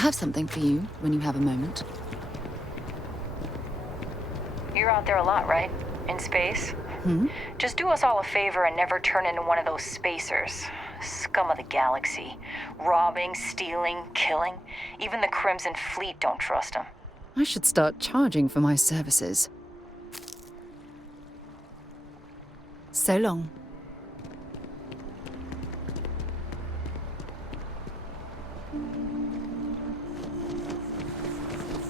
have something for you when you have a moment. You're out there a lot, right? In space? Just do us all a favor and never turn into one of those spacers. Scum of the galaxy. Robbing, stealing, killing. Even the Crimson Fleet don't trust them. I should start charging for my services. So long.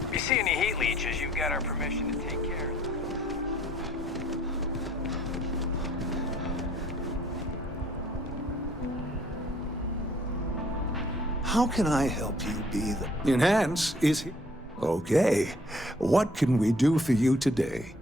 If you see any heat leeches, you've got our permission to take care of them. How can I help you be the... Enhance is... Okay. What can we do for you today?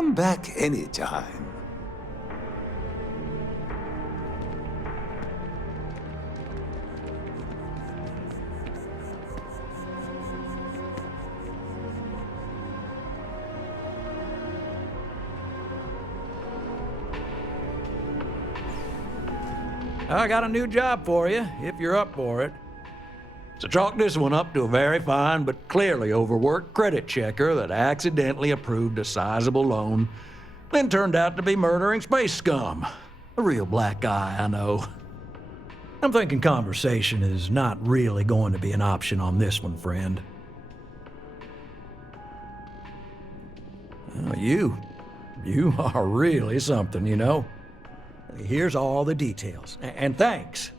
Come back anytime. I got a new job for you, if you're up for it. So chalk this one up to a very fine but clearly overworked credit checker that accidentally approved a sizable loan, then turned out to be murdering space scum. A real black guy, I know. I'm thinking conversation is not really going to be an option on this one, friend. You are really something, you know. Here's all the details, and thanks.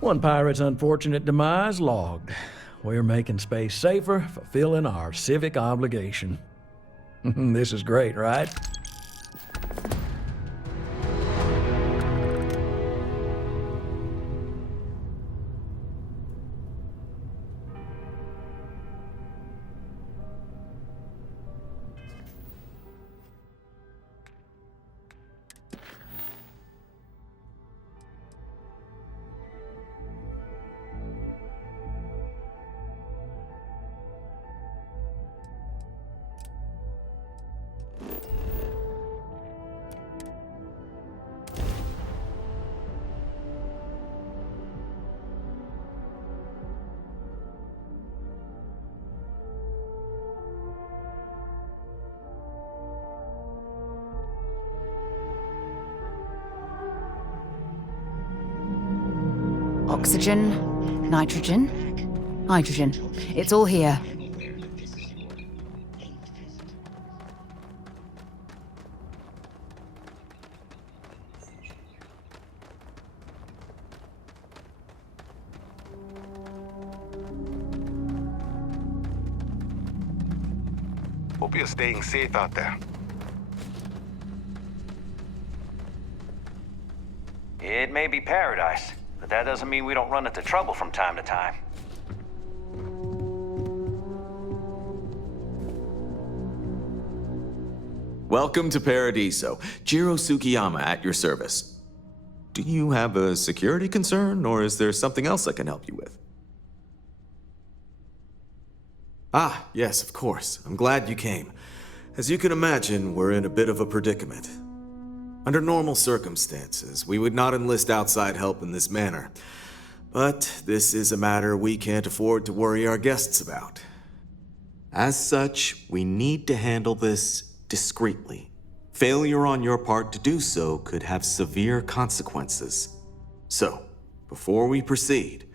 One pirate's unfortunate demise logged. We're making space safer, fulfilling our civic obligation. This is great, right? Oxygen, nitrogen, hydrogen. It's all here. Hope you're staying safe out there. It may be paradise, but that doesn't mean we don't run into trouble from time to time. Welcome to Paradiso. Jiro Tsukiyama at your service. Do you have a security concern, or is there something else I can help you with? Ah, yes, of course. I'm glad you came. As you can imagine, we're in a bit of a predicament. Under normal circumstances, we would not enlist outside help in this manner. But this is a matter we can't afford to worry our guests about. As such, we need to handle this discreetly. Failure on your part to do so could have severe consequences. So, before we proceed,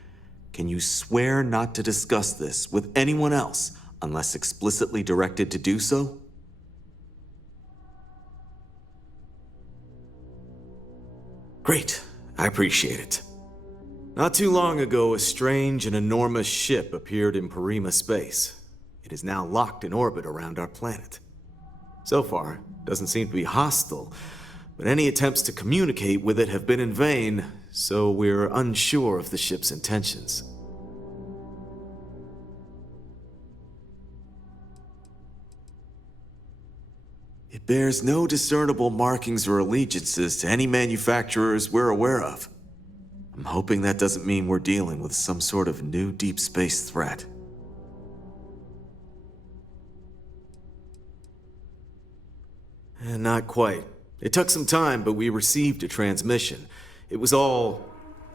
can you swear not to discuss this with anyone else unless explicitly directed to do so? Great. I appreciate it. Not too long ago, a strange and enormous ship appeared in Parima space. It is now locked in orbit around our planet. So far, it doesn't seem to be hostile, but any attempts to communicate with it have been in vain, so we're unsure of the ship's intentions. It bears no discernible markings or allegiances to any manufacturers we're aware of. I'm hoping that doesn't mean we're dealing with some sort of new deep space threat. Not quite. It took some time, but we received a transmission. It was all,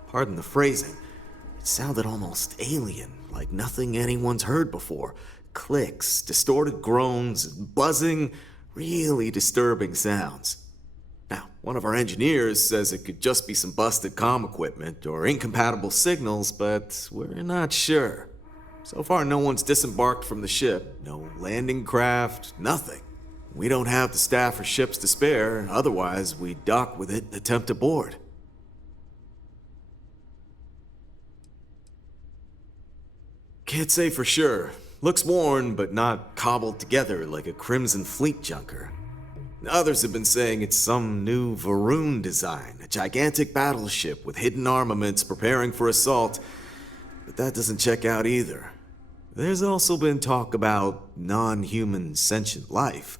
pardon the phrasing, it sounded almost alien, like nothing anyone's heard before. Clicks, distorted groans, buzzing, really disturbing sounds. Now, one of our engineers says it could just be some busted comm equipment or incompatible signals, but we're not sure. So far, no one's disembarked from the ship. No landing craft, nothing. We don't have the staff or ships to spare, otherwise we'd dock with it and attempt to board. Can't say for sure. Looks worn, but not cobbled together like a Crimson Fleet junker. Others have been saying it's some new Varun design, a gigantic battleship with hidden armaments preparing for assault. But that doesn't check out either. There's also been talk about non-human sentient life.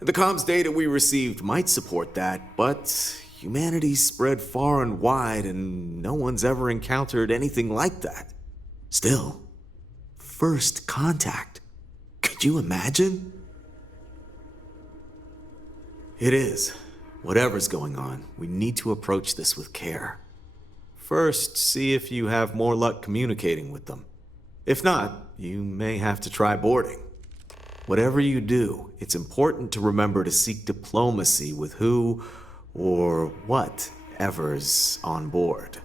The comms data we received might support that, but humanity's spread far and wide and no one's ever encountered anything like that. Still, first contact. Could you imagine? It is. Whatever's going on, we need to approach this with care. First, see if you have more luck communicating with them. If not, you may have to try boarding. Whatever you do, it's important to remember to seek diplomacy with who or whatever's on board.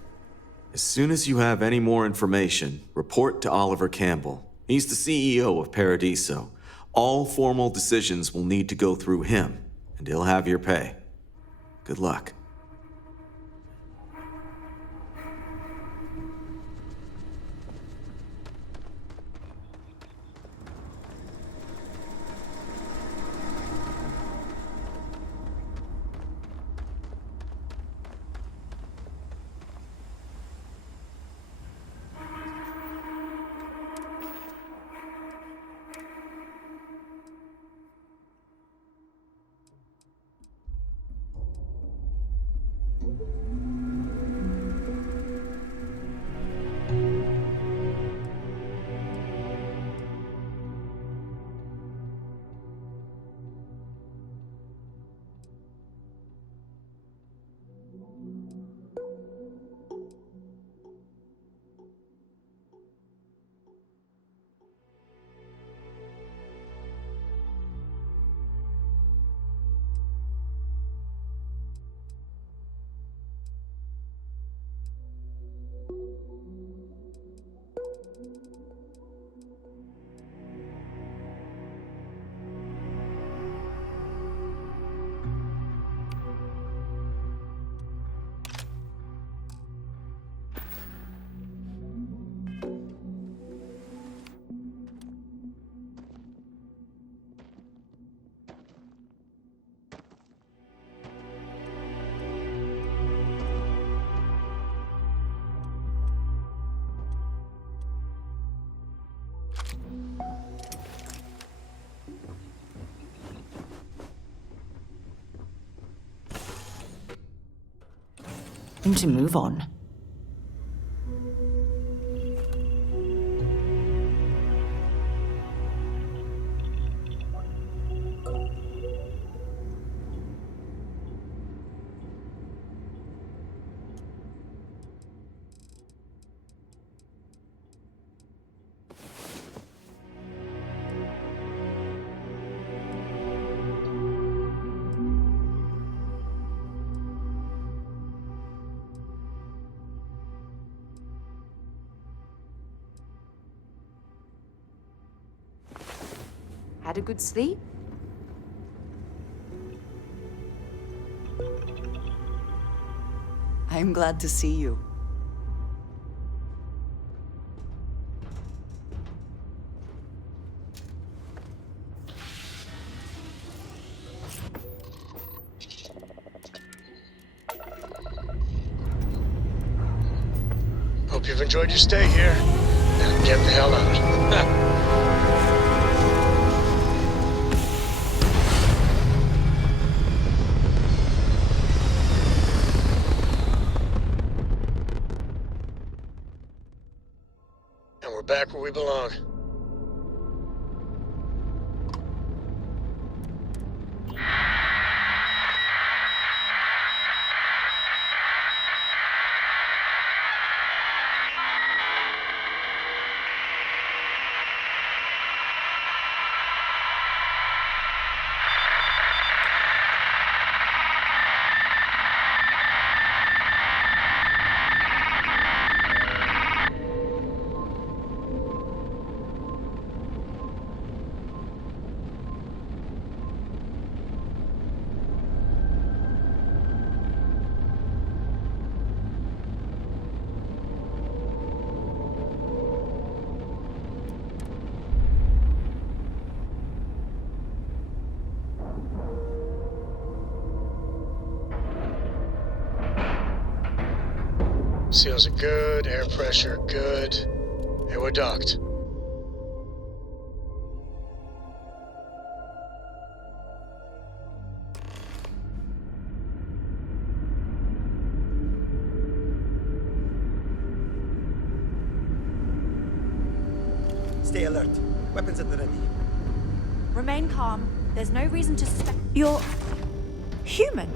As soon as you have any more information, report to Oliver Campbell. He's the CEO of Paradiso. All formal decisions will need to go through him, and he'll have your pay. Good luck. Time to move on. Had a good sleep? I'm glad to see you. Hope you've enjoyed your stay here. Now get the hell out. And we're back where we belong. Seals are good, air pressure good. And we're docked. Stay alert. Weapons at the ready. Remain calm. There's no reason to suspect. You're human.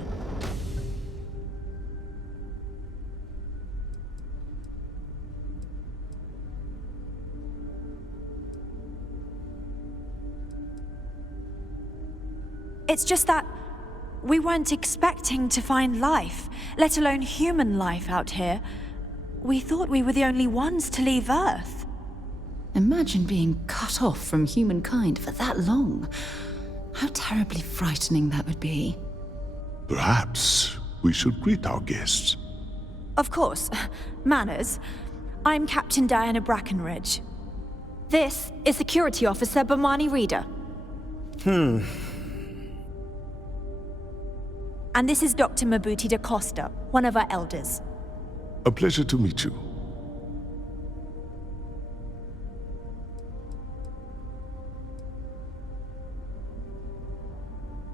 It's just that we weren't expecting to find life, let alone human life out here. We thought we were the only ones to leave Earth. Imagine being cut off from humankind for that long. How terribly frightening that would be. Perhaps we should greet our guests. Of course. Manners. I'm Captain Diana Brackenridge. This is Security Officer Bomani Reader. And this is Dr. Mabuti da Costa, one of our elders. A pleasure to meet you.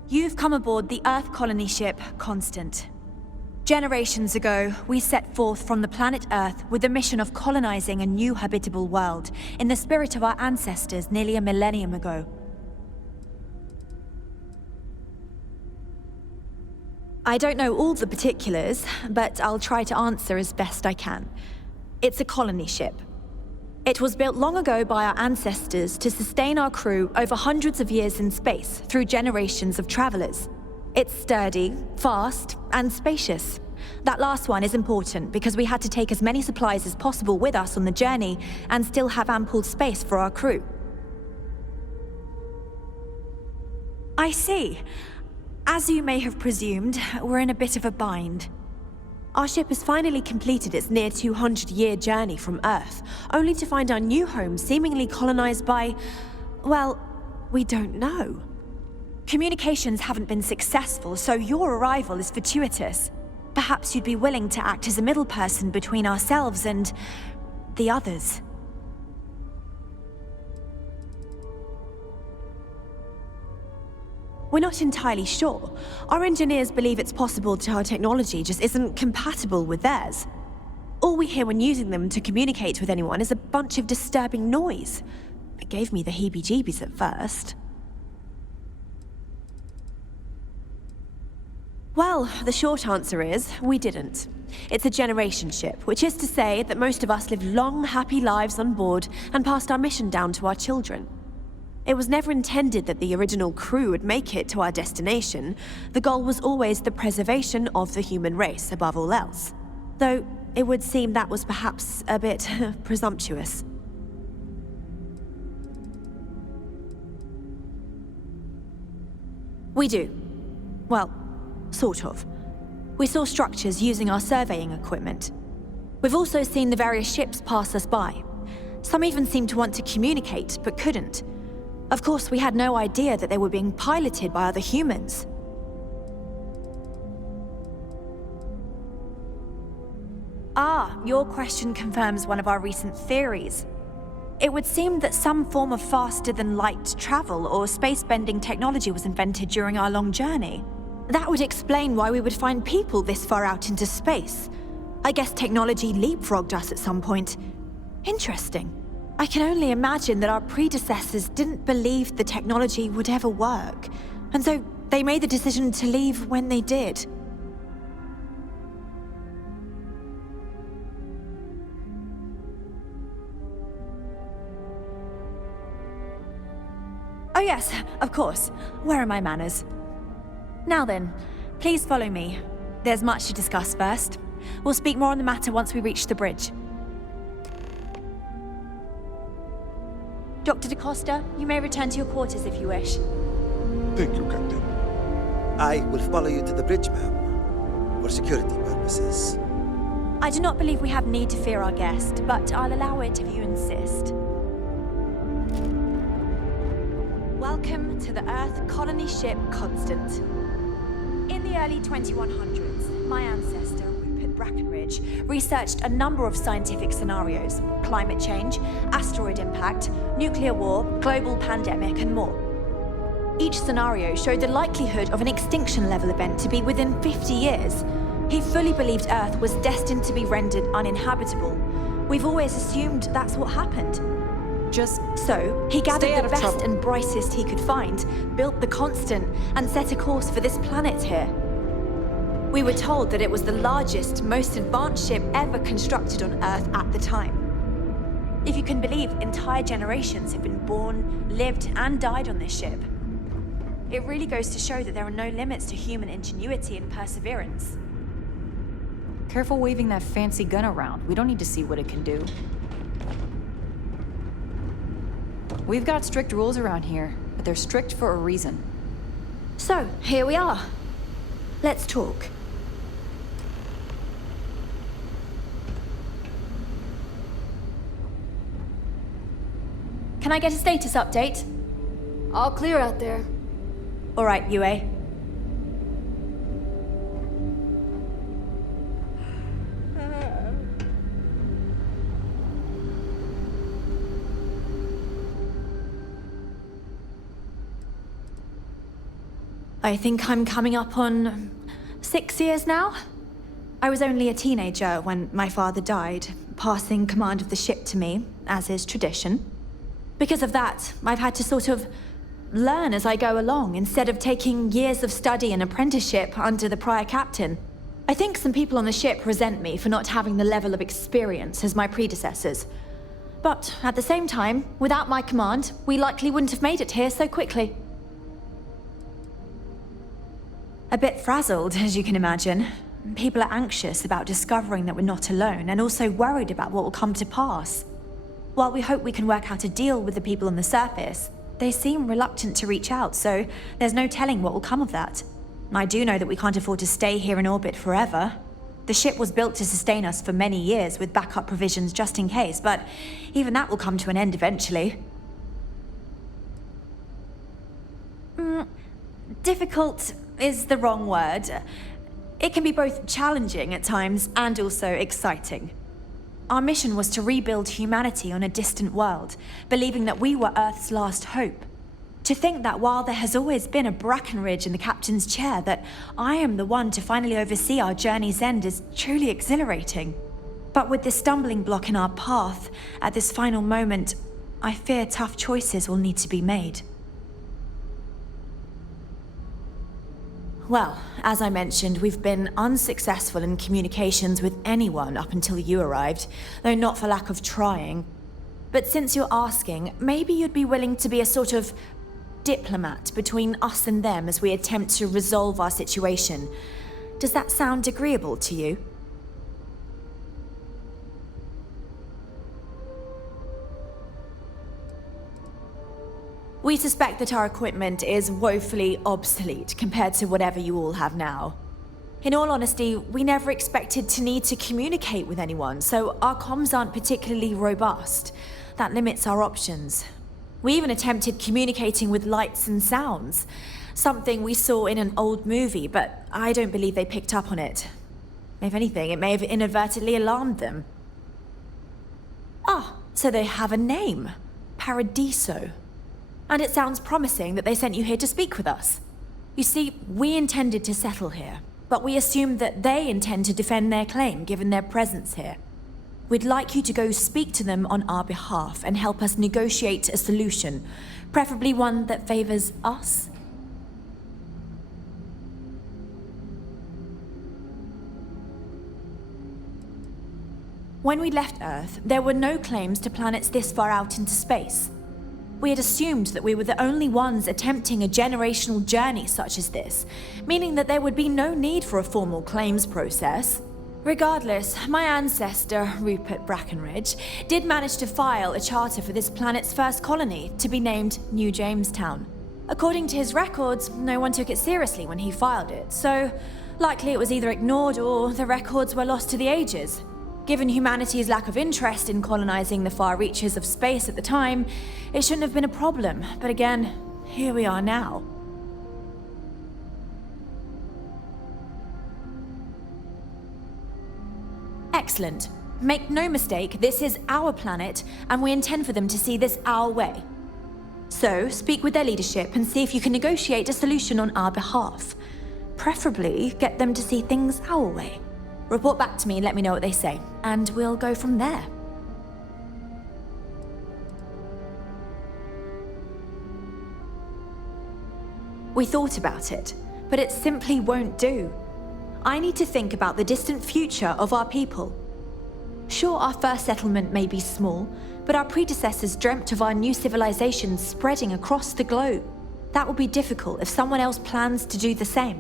You've come aboard the Earth colony ship Constant. Generations ago, we set forth from the planet Earth with the mission of colonizing a new habitable world in the spirit of our ancestors nearly a millennium ago. I don't know all the particulars, but I'll try to answer as best I can. It's a colony ship. It was built long ago by our ancestors to sustain our crew over hundreds of years in space through generations of travelers. It's sturdy, fast, and spacious. That last one is important because we had to take as many supplies as possible with us on the journey and still have ample space for our crew. I see. As you may have presumed, we're in a bit of a bind. Our ship has finally completed its near 200-year journey from Earth, only to find our new home seemingly colonized by, well, we don't know. Communications haven't been successful, so your arrival is fortuitous. Perhaps you'd be willing to act as a middle person between ourselves and the others. We're not entirely sure. Our engineers believe it's possible that our technology just isn't compatible with theirs. All we hear when using them to communicate with anyone is a bunch of disturbing noise. It gave me the heebie-jeebies at first. Well, the short answer is, we didn't. It's a generation ship, which is to say that most of us lived long, happy lives on board and passed our mission down to our children. It was never intended that the original crew would make it to our destination. The goal was always the preservation of the human race above all else. Though, it would seem that was perhaps a bit presumptuous. We do. Well, sort of. We saw structures using our surveying equipment. We've also seen the various ships pass us by. Some even seemed to want to communicate, but couldn't. Of course, we had no idea that they were being piloted by other humans. Ah, your question confirms one of our recent theories. It would seem that some form of faster-than-light travel or space-bending technology was invented during our long journey. That would explain why we would find people this far out into space. I guess technology leapfrogged us at some point. Interesting. I can only imagine that our predecessors didn't believe the technology would ever work, and so they made the decision to leave when they did. Oh yes, of course. Where are my manners? Now then, please follow me. There's much to discuss first. We'll speak more on the matter once we reach the bridge. Dr. da Costa, you may return to your quarters if you wish. Thank you, Captain. I will follow you to the bridge, ma'am, for security purposes. I do not believe we have need to fear our guest, but I'll allow it if you insist. Welcome to the Earth colony ship Constant. In the early 2100s, my ancestor, Rupert Brackenridge researched a number of scientific scenarios: climate change, asteroid impact, nuclear war, global pandemic, and more. Each scenario showed the likelihood of an extinction-level event to be within 50 years. He fully believed Earth was destined to be rendered uninhabitable. We've always assumed that's what happened. Just So, he gathered stay out the of best trouble. and brightest he could find, built the Constant, and set a course for this planet here. We were told that it was the largest, most advanced ship ever constructed on Earth at the time. If you can believe, entire generations have been born, lived, and died on this ship. It really goes to show that there are no limits to human ingenuity and perseverance. Careful waving that fancy gun around. We don't need to see what it can do. We've got strict rules around here, but they're strict for a reason. So, here we are. Let's talk. Can I get a status update? All clear out there. All right, Yue. I think I'm coming up on 6 years now. I was only a teenager when my father died, passing command of the ship to me, as is tradition. Because of that, I've had to sort of learn as I go along, instead of taking years of study and apprenticeship under the prior captain. I think some people on the ship resent me for not having the level of experience as my predecessors. But at the same time, without my command, we likely wouldn't have made it here so quickly. A bit frazzled, as you can imagine. People are anxious about discovering that we're not alone, and also worried about what will come to pass. While we hope we can work out a deal with the people on the surface, they seem reluctant to reach out, so there's no telling what will come of that. I do know that we can't afford to stay here in orbit forever. The ship was built to sustain us for many years with backup provisions just in case, but even that will come to an end eventually. Difficult is the wrong word. It can be both challenging at times and also exciting. Our mission was to rebuild humanity on a distant world, believing that we were Earth's last hope. To think that while there has always been a Brackenridge in the captain's chair, that I am the one to finally oversee our journey's end is truly exhilarating. But with this stumbling block in our path, at this final moment, I fear tough choices will need to be made. Well, as I mentioned, we've been unsuccessful in communications with anyone up until you arrived, though not for lack of trying. But since you're asking, maybe you'd be willing to be a sort of diplomat between us and them as we attempt to resolve our situation. Does that sound agreeable to you? We suspect that our equipment is woefully obsolete compared to whatever you all have now. In all honesty, we never expected to need to communicate with anyone, so our comms aren't particularly robust. That limits our options. We even attempted communicating with lights and sounds, something we saw in an old movie, but I don't believe they picked up on it. If anything, it may have inadvertently alarmed them. Ah, so they have a name. Paradiso. And it sounds promising that they sent you here to speak with us. You see, we intended to settle here, but we assumed that they intend to defend their claim given their presence here. We'd like you to go speak to them on our behalf and help us negotiate a solution, preferably one that favors us. When we left Earth, there were no claims to planets this far out into space. We had assumed that we were the only ones attempting a generational journey such as this, meaning that there would be no need for a formal claims process. Regardless, my ancestor, Rupert Brackenridge, did manage to file a charter for this planet's first colony, to be named New Jamestown. According to his records, no one took it seriously when he filed it, so likely it was either ignored or the records were lost to the ages. Given humanity's lack of interest in colonizing the far reaches of space at the time, it shouldn't have been a problem, but again, here we are now. Excellent. Make no mistake, this is our planet, and we intend for them to see this our way. So, speak with their leadership and see if you can negotiate a solution on our behalf. Preferably, get them to see things our way. Report back to me and let me know what they say, and we'll go from there. We thought about it, but it simply won't do. I need to think about the distant future of our people. Sure, our first settlement may be small, but our predecessors dreamt of our new civilization spreading across the globe. That will be difficult if someone else plans to do the same.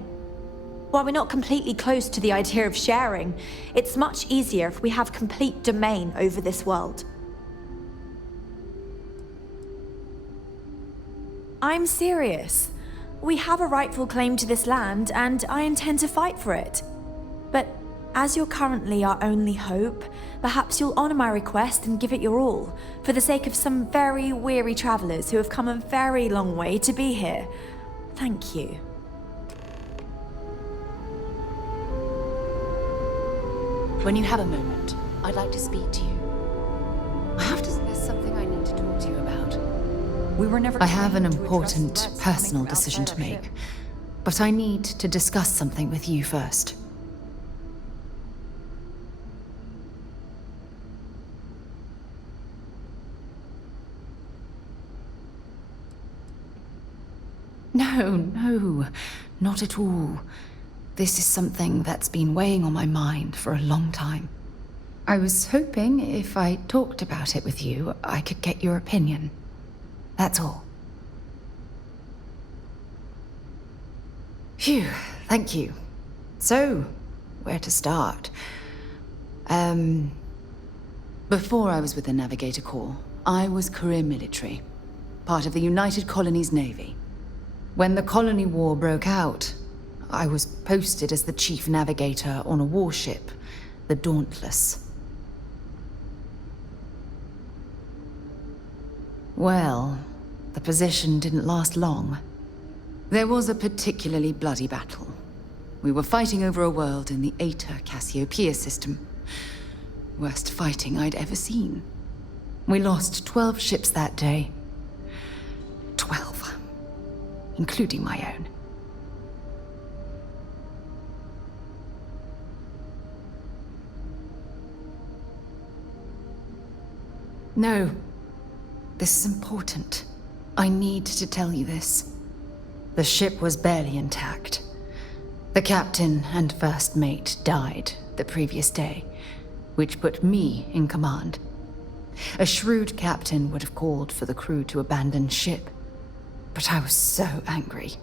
While we're not completely close to the idea of sharing, it's much easier if we have complete domain over this world. I'm serious. We have a rightful claim to this land, and I intend to fight for it. But as you're currently our only hope, perhaps you'll honor my request and give it your all, for the sake of some very weary travelers who have come a very long way to be here. Thank you. When you have a moment, I'd like to speak to you. There's something I need to talk to you about. We were never. I have an important personal decision to make, but I need to discuss something with you first. No, not at all. This is something that's been weighing on my mind for a long time. I was hoping if I talked about it with you, I could get your opinion. That's all. Phew, thank you. So, where to start? Before I was with the Navigator Corps, I was career military, part of the United Colonies Navy. When the Colony War broke out, I was posted as the chief navigator on a warship, the Dauntless. Well, the position didn't last long. There was a particularly bloody battle. We were fighting over a world in the Eta Cassiopeia system. Worst fighting I'd ever seen. We lost 12 ships that day. 12. Including my own. No. This is important. I need to tell you this. The ship was barely intact. The captain and first mate died the previous day, which put me in command. A shrewd captain would have called for the crew to abandon ship, but I was so angry.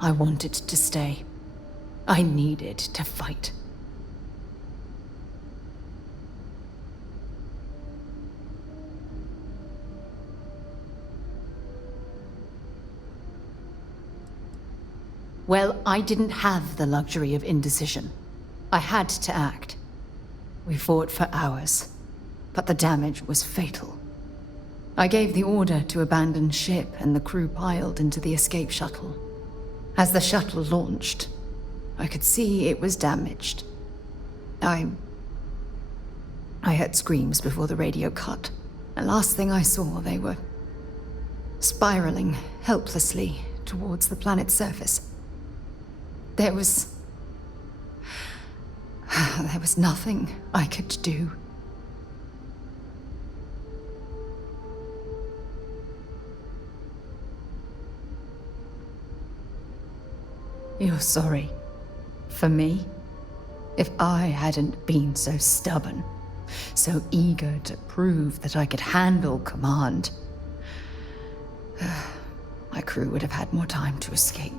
I wanted to stay. I needed to fight. Well, I didn't have the luxury of indecision. I had to act. We fought for hours, but the damage was fatal. I gave the order to abandon ship and the crew piled into the escape shuttle. As the shuttle launched, I could see it was damaged. I heard screams before the radio cut. The last thing I saw, they were spiraling helplessly towards the planet's surface. There was nothing I could do. You're sorry. For me? If I hadn't been so stubborn, so eager to prove that I could handle command, my crew would have had more time to escape.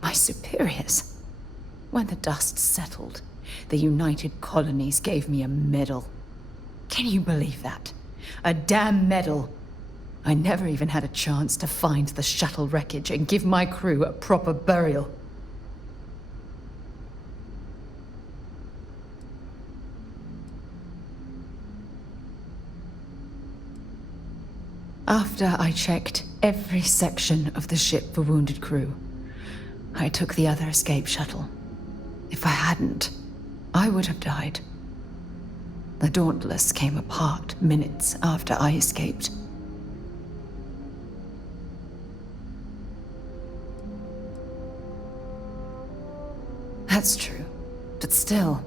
My superiors. When the dust settled, the United Colonies gave me a medal. Can you believe that? A damn medal. I never even had a chance to find the shuttle wreckage and give my crew a proper burial. After I checked, every section of the ship for wounded crew. I took the other escape shuttle. If I hadn't, I would have died. The Dauntless came apart minutes after I escaped. That's true, but still,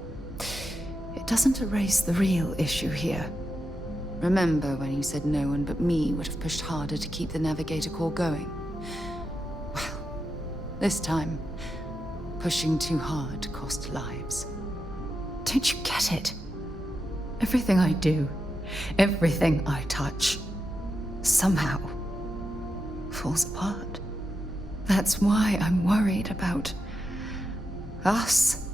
it doesn't erase the real issue here. Remember when you said no one but me would have pushed harder to keep the Navigator core going? Well, this time, pushing too hard cost lives. Don't you get it? Everything I do, everything I touch, somehow falls apart. That's why I'm worried about us.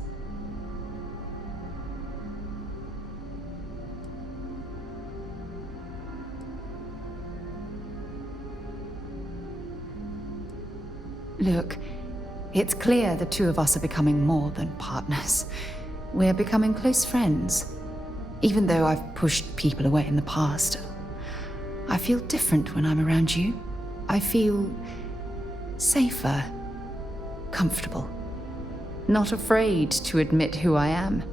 Look, it's clear the two of us are becoming more than partners. We're becoming close friends. Even though I've pushed people away in the past, I feel different when I'm around you. I feel safer, comfortable, not afraid to admit who I am.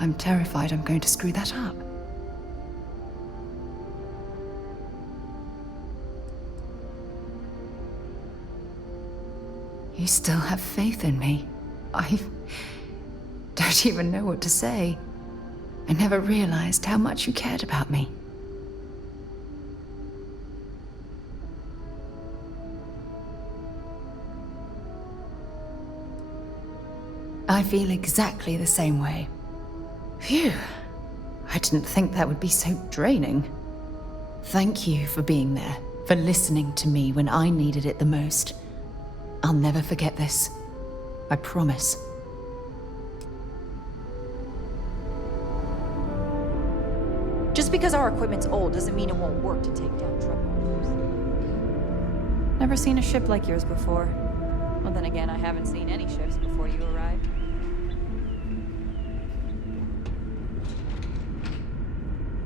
I'm terrified I'm going to screw that up. You still have faith in me. I don't even know what to say. I never realized how much you cared about me. I feel exactly the same way. Phew. I didn't think that would be so draining. Thank you for being there, for listening to me when I needed it the most. I'll never forget this. I promise. Just because our equipment's old doesn't mean it won't work to take down trouble. Never seen a ship like yours before. Well, then again, I haven't seen any ships before you arrived.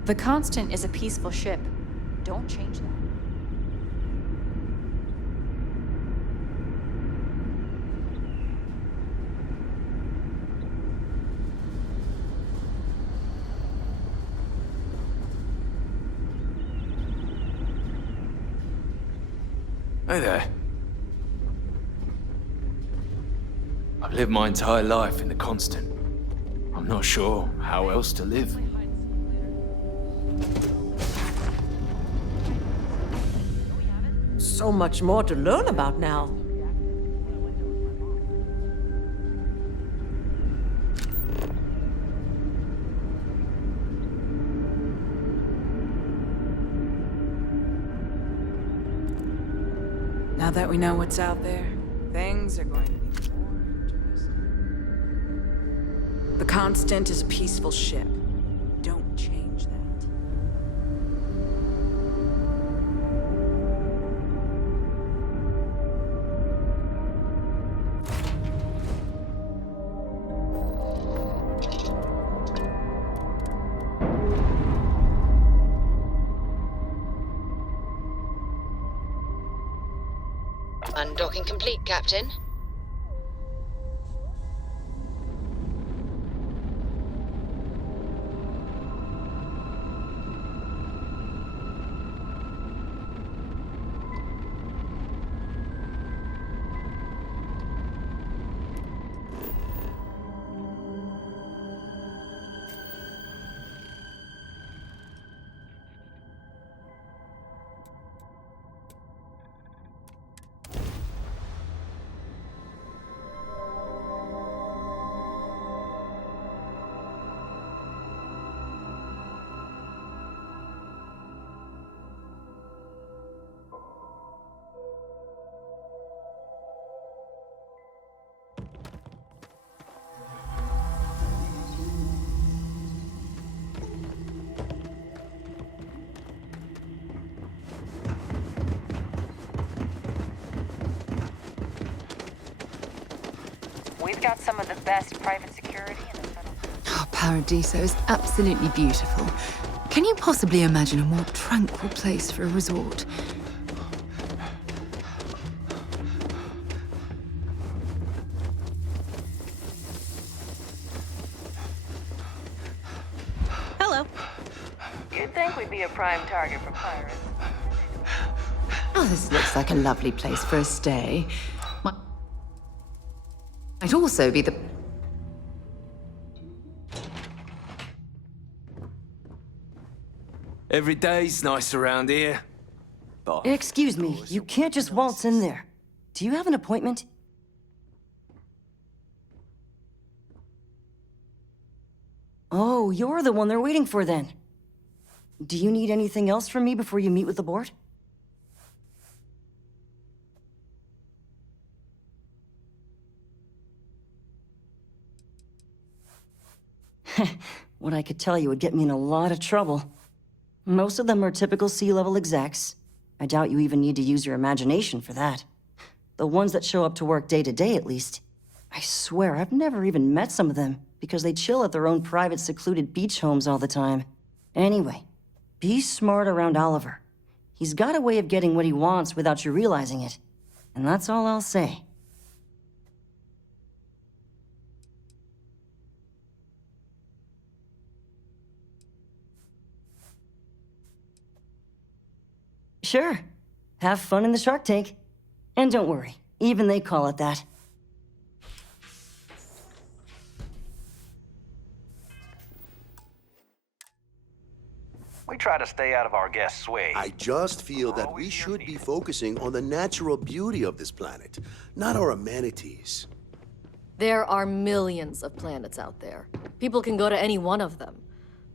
The Constant is a peaceful ship. Don't change that. Hey there. I've lived my entire life in the Constant. I'm not sure how else to live. So much more to learn about now. Now that we know what's out there, things are going to be more interesting. The Constant is a peaceful ship. Don't change that. Undocking complete, Captain. We've got some of the best private security in the Federal. Oh, Paradiso is absolutely beautiful. Can you possibly imagine a more tranquil place for a resort? You'd think we'd be a prime target for pirates. Oh, this looks like a lovely place for a stay. Might also be the... Every day's nice around here. But Excuse me, you can't just waltz in there. Do you have an appointment? Oh, you're the one they're waiting for then. Do you need anything else from me before you meet with the board? What I could tell you would get me in a lot of trouble. Most of them are typical C-level execs. I doubt you even need to use your imagination for that. The ones that show up to work day to day, at least. I swear, I've never even met some of them, because they chill at their own private secluded beach homes all the time. Anyway, be smart around Oliver. He's got a way of getting what he wants without you realizing it. And that's all I'll say. Sure. Have fun in the shark tank. And don't worry, even they call it that. We try to stay out of our guests' way. I just feel that we should be focusing on the natural beauty of this planet, not our amenities. There are millions of planets out there. People can go to any one of them.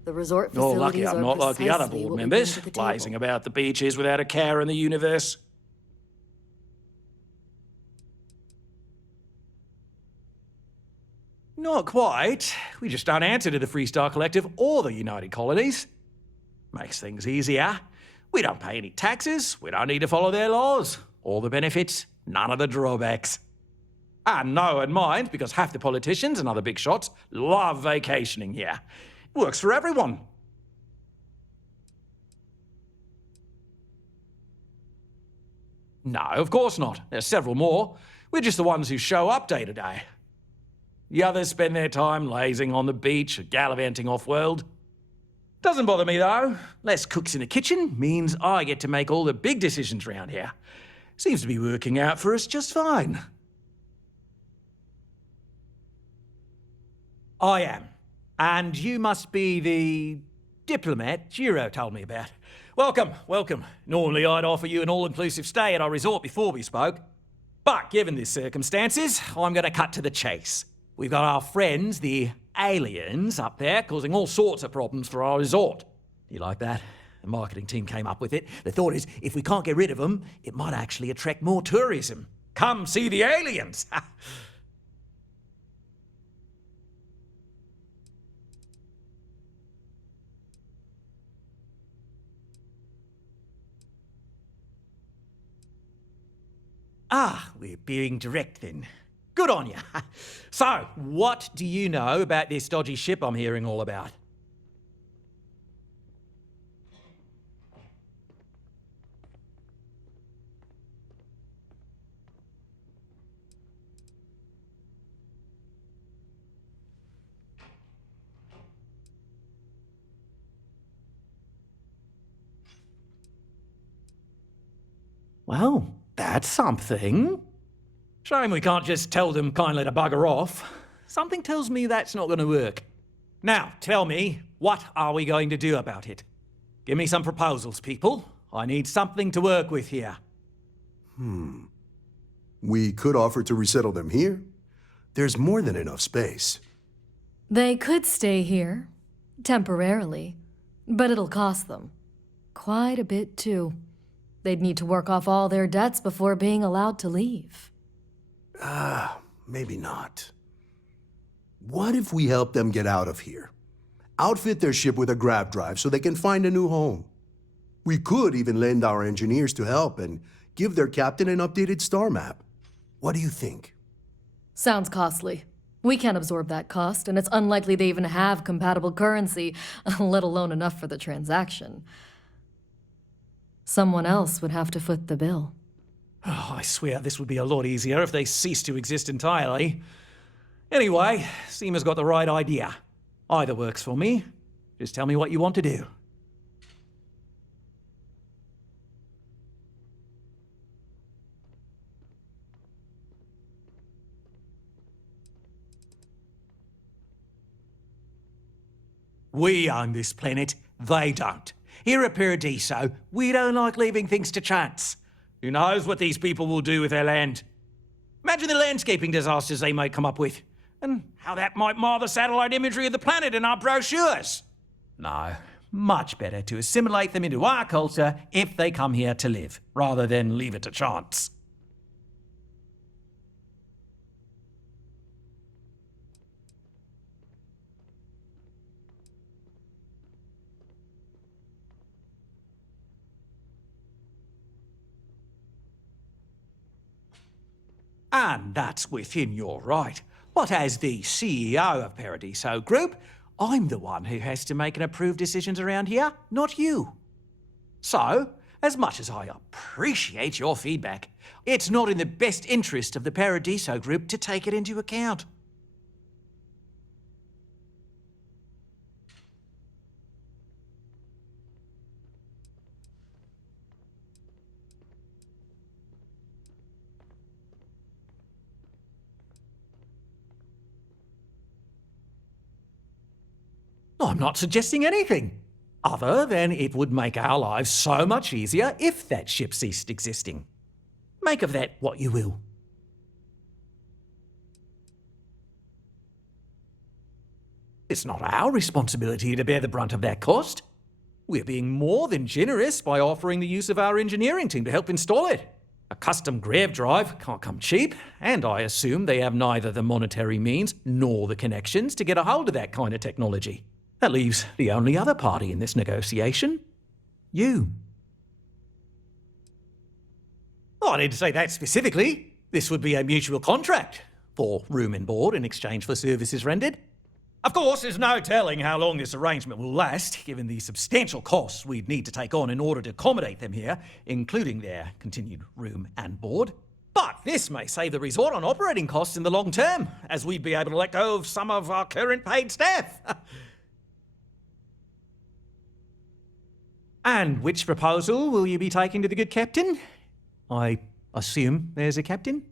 The resort You're facilities lucky I'm are not like the other precisely board what we bring members, to the table. blazing about the beaches without a care in the universe. Not quite. We just don't answer to the Freestar Collective or the United Colonies. Makes things easier. We don't pay any taxes, we don't need to follow their laws. All the benefits, none of the drawbacks. And no one minds, because half the politicians and other big shots love vacationing here. Works for everyone. No, of course not. There's several more. We're just the ones who show up day to day. The others spend their time lazing on the beach or gallivanting off-world. Doesn't bother me, though. Less cooks in the kitchen means I get to make all the big decisions round here. Seems to be working out for us just fine. I am. And you must be the diplomat Jiro told me about. Welcome, welcome. Normally I'd offer you an all-inclusive stay at our resort before we spoke. But given the circumstances, I'm going to cut to the chase. We've got our friends, the aliens, up there causing all sorts of problems for our resort. You like that? The marketing team came up with it. The thought is, if we can't get rid of them, it might actually attract more tourism. Come see the aliens! Ah, we're being direct then. Good on you. So, what do you know about this dodgy ship I'm hearing all about? Well, that's something. Shame we can't just tell them kindly to bugger off. Something tells me that's not going to work. Now, tell me, what are we going to do about it? Give me some proposals, people. I need something to work with here. We could offer to resettle them here. There's more than enough space. They could stay here, temporarily, but it'll cost them. Quite a bit, too. They'd need to work off all their debts before being allowed to leave. Maybe not. What if we help them get out of here? Outfit their ship with a grav drive so they can find a new home. We could even lend our engineers to help and give their captain an updated star map. What do you think? Sounds costly. We can't absorb that cost, and it's unlikely they even have compatible currency, let alone enough for the transaction. Someone else would have to foot the bill. Oh, I swear this would be a lot easier if they ceased to exist entirely. Anyway, Seema's got the right idea. Either works for me. Just tell me what you want to do. We own this planet, they don't. Here at Paradiso, we don't like leaving things to chance. Who knows what these people will do with their land? Imagine the landscaping disasters they might come up with, and how that might mar the satellite imagery of the planet in our brochures. No, much better to assimilate them into our culture if they come here to live, rather than leave it to chance. And that's within your right. But as the CEO of Paradiso Group, I'm the one who has to make and approve decisions around here, not you. So, as much as I appreciate your feedback, it's not in the best interest of the Paradiso Group to take it into account. I'm not suggesting anything, other than it would make our lives so much easier if that ship ceased existing. Make of that what you will. It's not our responsibility to bear the brunt of that cost. We're being more than generous by offering the use of our engineering team to help install it. A custom grav drive can't come cheap, and I assume they have neither the monetary means nor the connections to get a hold of that kind of technology. That leaves the only other party in this negotiation. You. Oh, I didn't say that specifically. This would be a mutual contract for room and board in exchange for services rendered. Of course, there's no telling how long this arrangement will last, given the substantial costs we'd need to take on in order to accommodate them here, including their continued room and board. But this may save the resort on operating costs in the long term, as we'd be able to let go of some of our current paid staff. And which proposal will you be taking to the good captain? I assume there's a captain?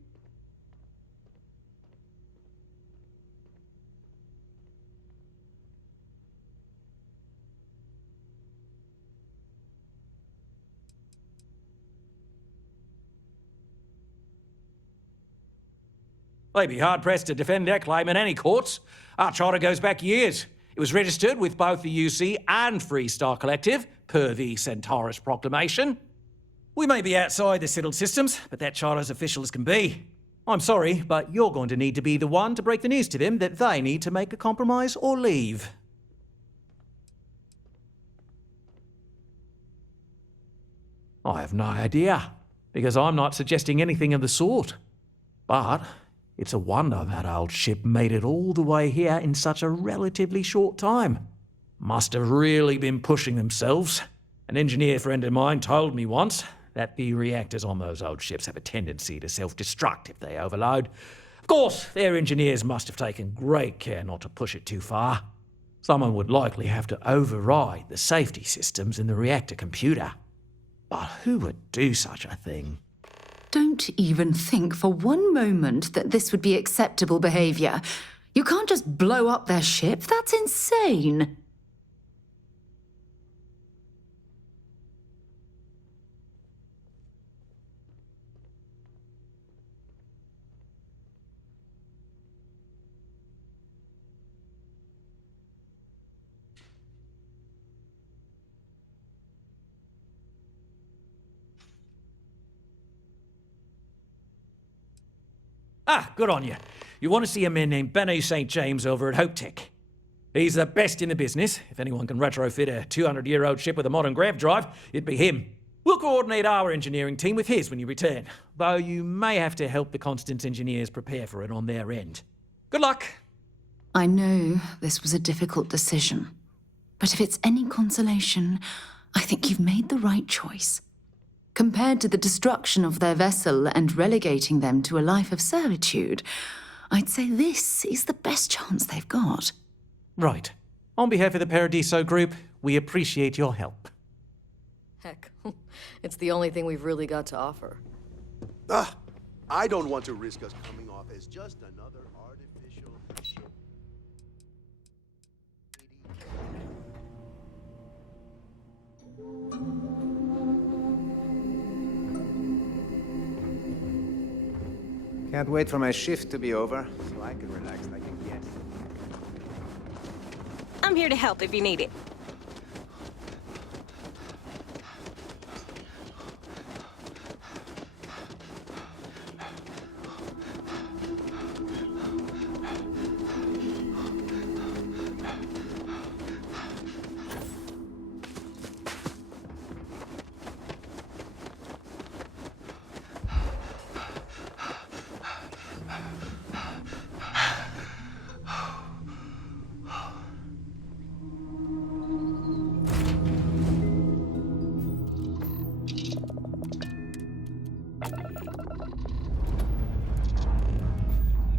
They'd be hard-pressed to defend their claim in any courts. Our charter goes back years. It was registered with both the UC and Freestar Collective, per the Centaurus Proclamation. We may be outside the settled systems, but that charter's official as can be. I'm sorry, but you're going to need to be the one to break the news to them that they need to make a compromise or leave. I have no idea, because I'm not suggesting anything of the sort. But it's a wonder that old ship made it all the way here in such a relatively short time. Must have really been pushing themselves. An engineer friend of mine told me once that the reactors on those old ships have a tendency to self-destruct if they overload. Of course, their engineers must have taken great care not to push it too far. Someone would likely have to override the safety systems in the reactor computer. But who would do such a thing? Don't even think for one moment that this would be acceptable behavior. You can't just blow up their ship. That's insane. Ah, good on you. You want to see a man named Benny St. James over at Hope Tech. He's the best in the business. If anyone can retrofit a 200-year-old ship with a modern grav drive, it'd be him. We'll coordinate our engineering team with his when you return, though you may have to help the Constance engineers prepare for it on their end. Good luck. I know this was a difficult decision, but if it's any consolation, I think you've made the right choice. Compared to the destruction of their vessel and relegating them to a life of servitude, I'd say this is the best chance they've got. Right. On behalf of the Paradiso Group, we appreciate your help. Heck, it's the only thing we've really got to offer. I don't want to risk us coming off as just another artificial ship. Can't wait for my shift to be over, so I can relax like a guest. I'm here to help if you need it.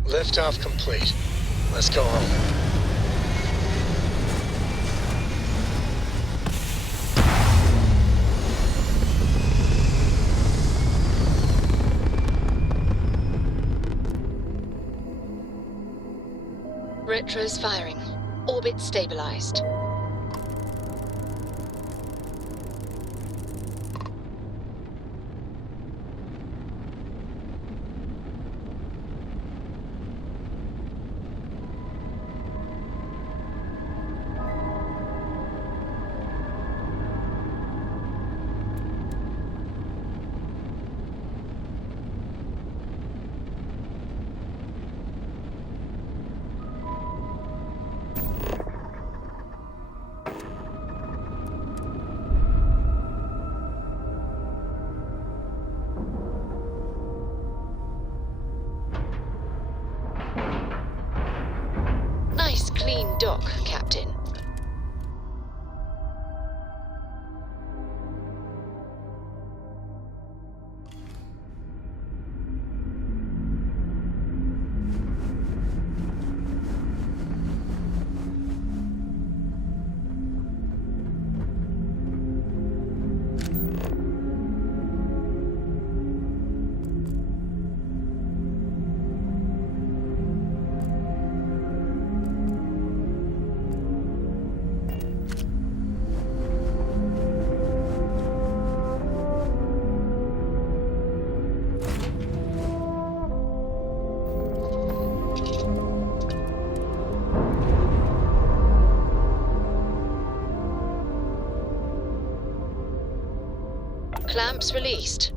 Liftoff complete. Let's go home. Retros firing. Orbit stabilized. Nice clean dock, Captain. Clamps released.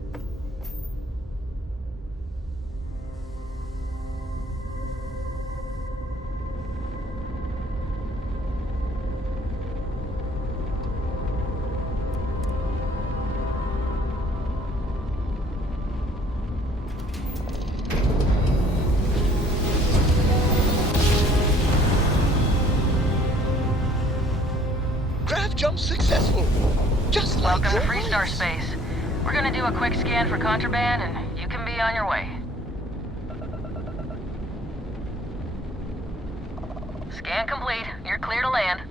Grav jump successful. Just like Welcome to your Freestar life. Space. We're gonna do a quick scan for contraband, and you can be on your way. Scan complete. You're clear to land.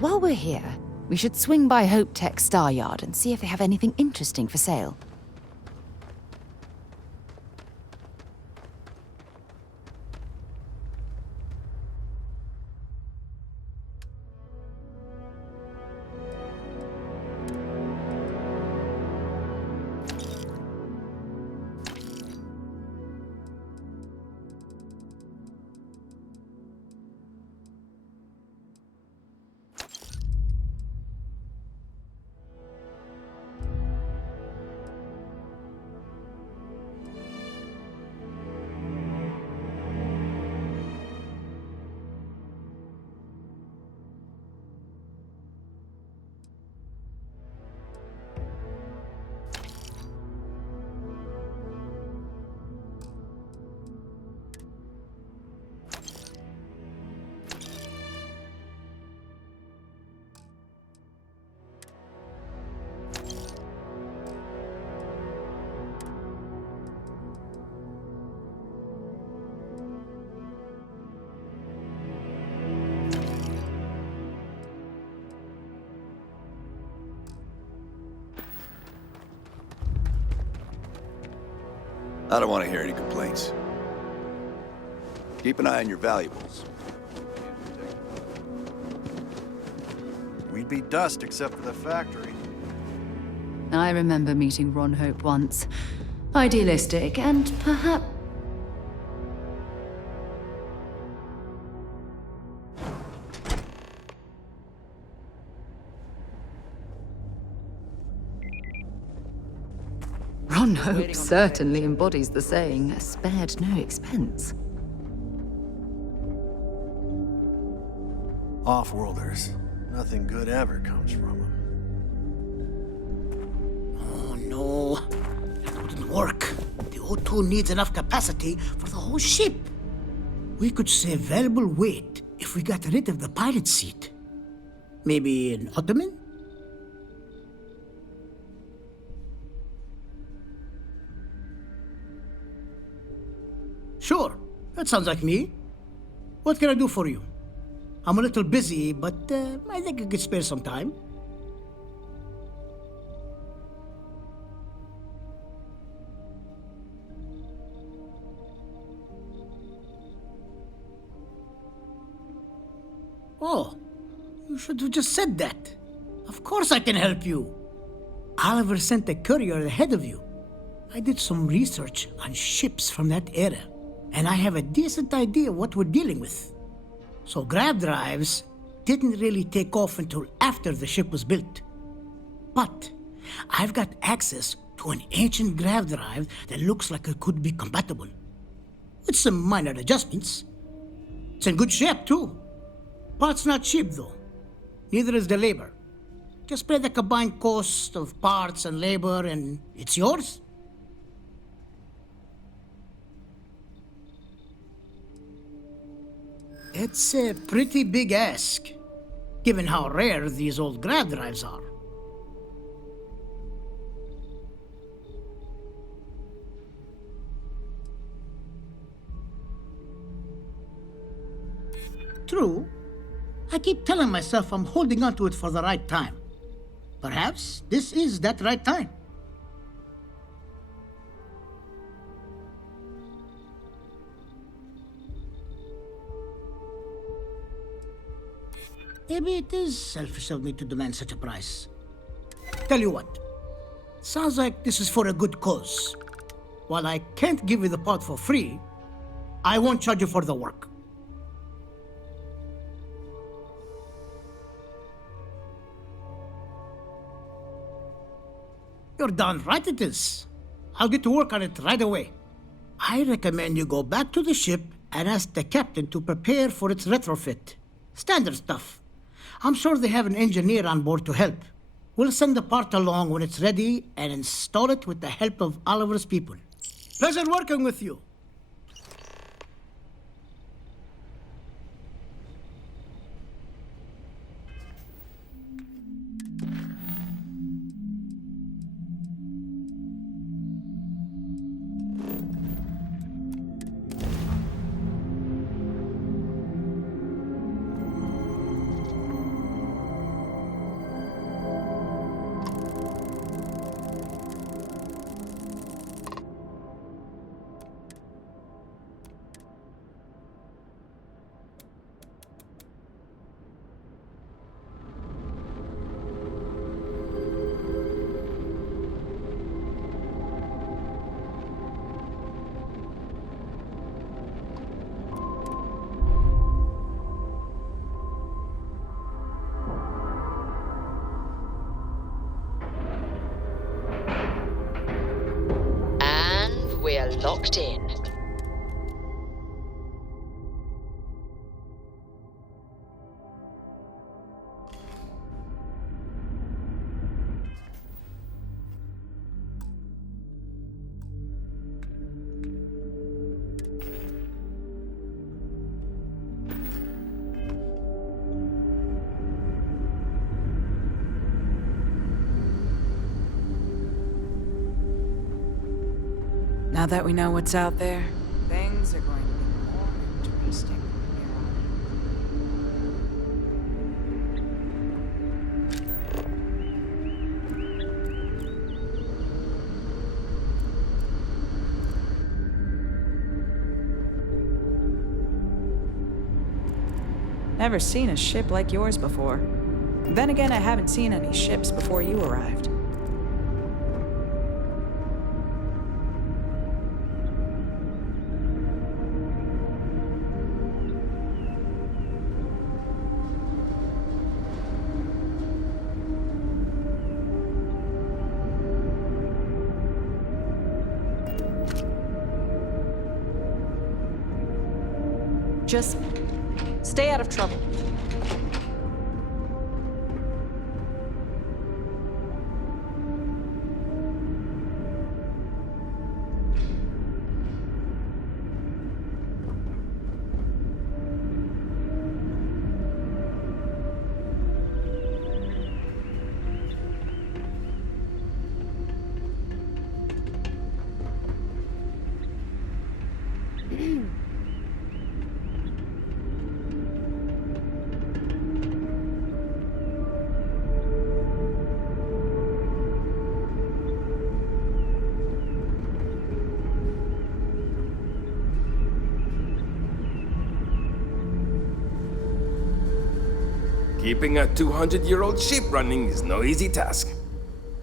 While we're here, we should swing by Hope Tech Star Yard and see if they have anything interesting for sale. I don't want to hear any complaints. Keep an eye on your valuables. We'd be dust except for the factory. I remember meeting Ron Hope once. Idealistic and perhaps... Ron Hope certainly embodies the saying, spared no expense. Off-worlders. Nothing good ever comes from them. Oh, no. That wouldn't work. The O2 needs enough capacity for the whole ship. We could save valuable weight if we got rid of the pilot seat. Maybe an ottoman? Sure. That sounds like me. What can I do for you? I'm a little busy, but I think I could spare some time. Oh, you should have just said that. Of course I can help you. Oliver sent a courier ahead of you. I did some research on ships from that era, and I have a decent idea what we're dealing with. So grav drives didn't really take off until after the ship was built. But I've got access to an ancient grav drive that looks like it could be compatible. With some minor adjustments. It's in good shape too. Parts not cheap though. Neither is the labor. Just pay the combined cost of parts and labor and it's yours. It's a pretty big ask, given how rare these old grav drives are. True. I keep telling myself I'm holding on to it for the right time. Perhaps this is that right time. Maybe it is selfish of me to demand such a price. Tell you what, sounds like this is for a good cause. While I can't give you the part for free, I won't charge you for the work. You're darn right it is. I'll get to work on it right away. I recommend you go back to the ship and ask the captain to prepare for its retrofit. Standard stuff. I'm sure they have an engineer on board to help. We'll send the part along when it's ready and install it with the help of Oliver's people. Pleasure working with you. We're locked in. Now that we know what's out there, things are going to be more interesting. Never seen a ship like yours before. Then again, I haven't seen any ships before you arrived. Just stay out of trouble. Keeping a 200-year-old ship running is no easy task.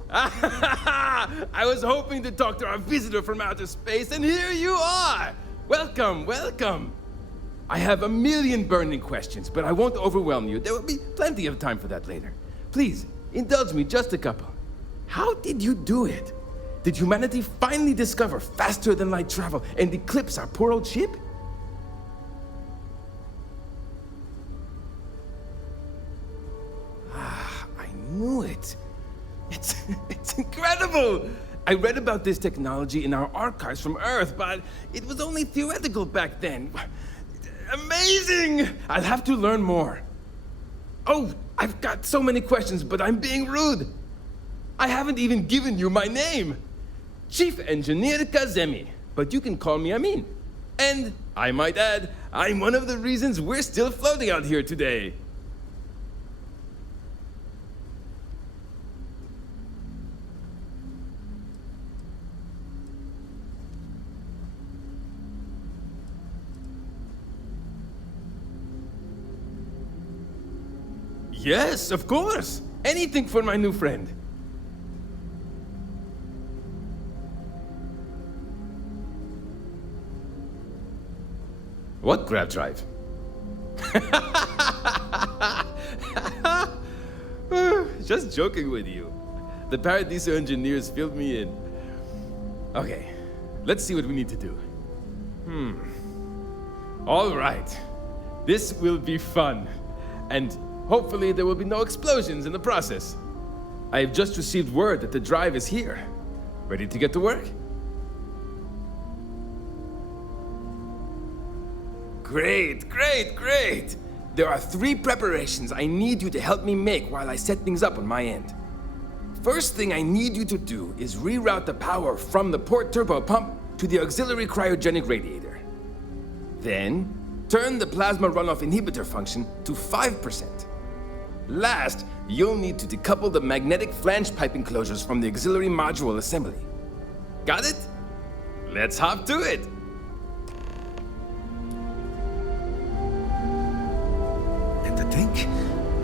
I was hoping to talk to our visitor from outer space, and here you are! Welcome, welcome! I have a million burning questions, but I won't overwhelm you. There will be plenty of time for that later. Please, indulge me just a couple. How did you do it? Did humanity finally discover faster-than-light travel and eclipse our poor old ship? Knew it. It's incredible! I read about this technology in our archives from Earth, but it was only theoretical back then. Amazing! I'll have to learn more. Oh, I've got so many questions, but I'm being rude. I haven't even given you my name. Chief Engineer Kazemi, but you can call me Amin. And, I might add, I'm one of the reasons we're still floating out here today. Yes, of course. Anything for my new friend. What grab drive? Just joking with you. The Paradiso engineers filled me in. Okay, let's see what we need to do. All right. This will be fun. And hopefully there will be no explosions in the process. I have just received word that the drive is here. Ready to get to work? Great, great, great! There are 3 preparations I need you to help me make while I set things up on my end. First thing I need you to do is reroute the power from the port turbo pump to the auxiliary cryogenic radiator. Then, turn the plasma runoff inhibitor function to 5%. Last, you'll need to decouple the magnetic flange pipe enclosures from the auxiliary module assembly. Got it? Let's hop to it! And to think,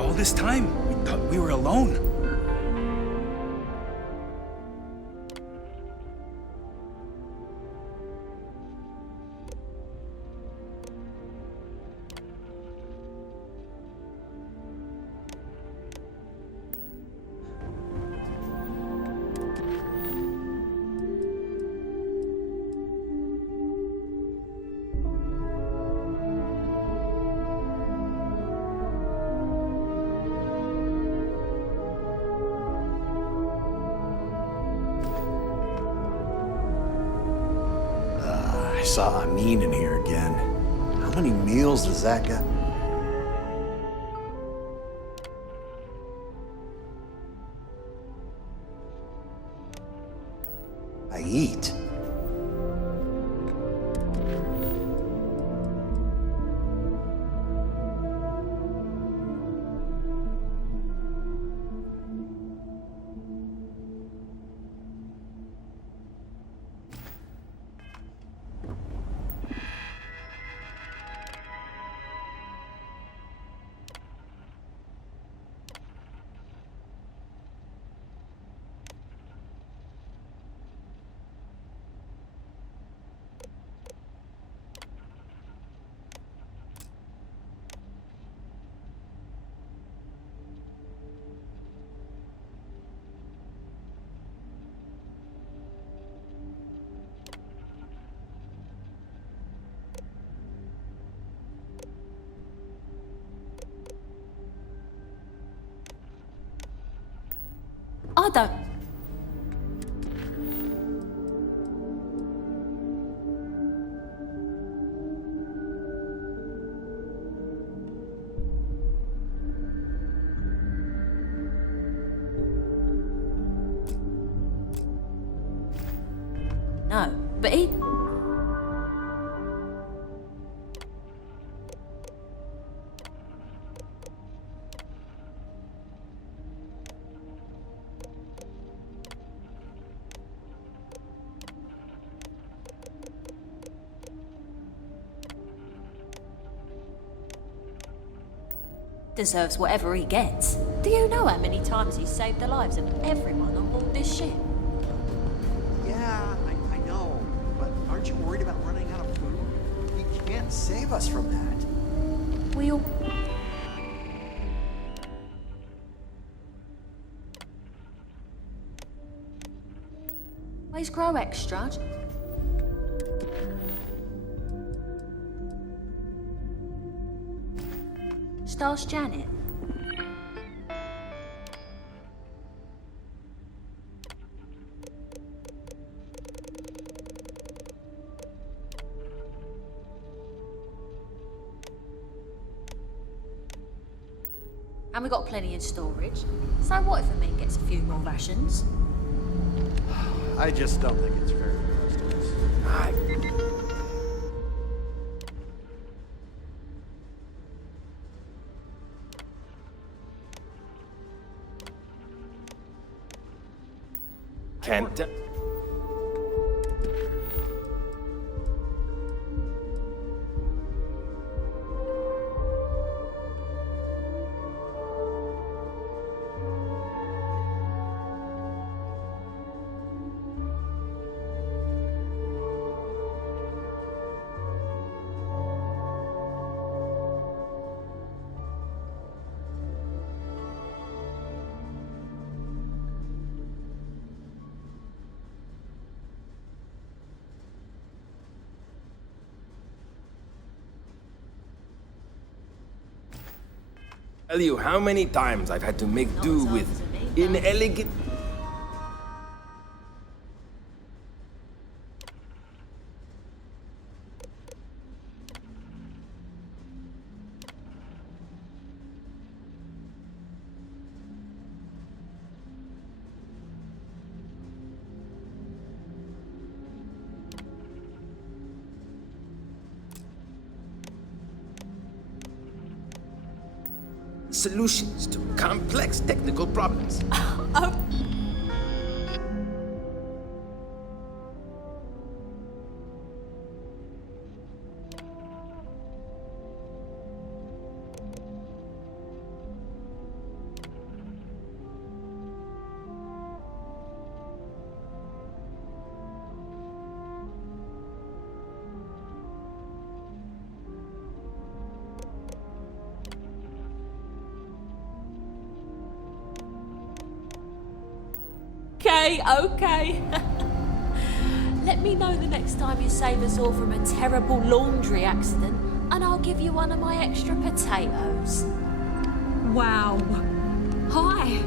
all this time, we thought we were alone. I saw Amin in here again. How many meals does that get? I eat. don't... No, but he... deserves whatever he gets. Do you know how many times he's saved the lives of everyone on board this ship? Yeah, I know. But aren't you worried about running out of food? He can't save us from that. We all... Ways grow extra. Stars Janet. And we got plenty in storage. So what if Amin gets a few more rations? I just don't think it's fair to the rest of us. Can't... tell you how many times I've had to make do with inelegant... solutions to complex technical problems. Okay. Let me know the next time you save us all from a terrible laundry accident, and I'll give you one of my extra potatoes. Wow. Hi.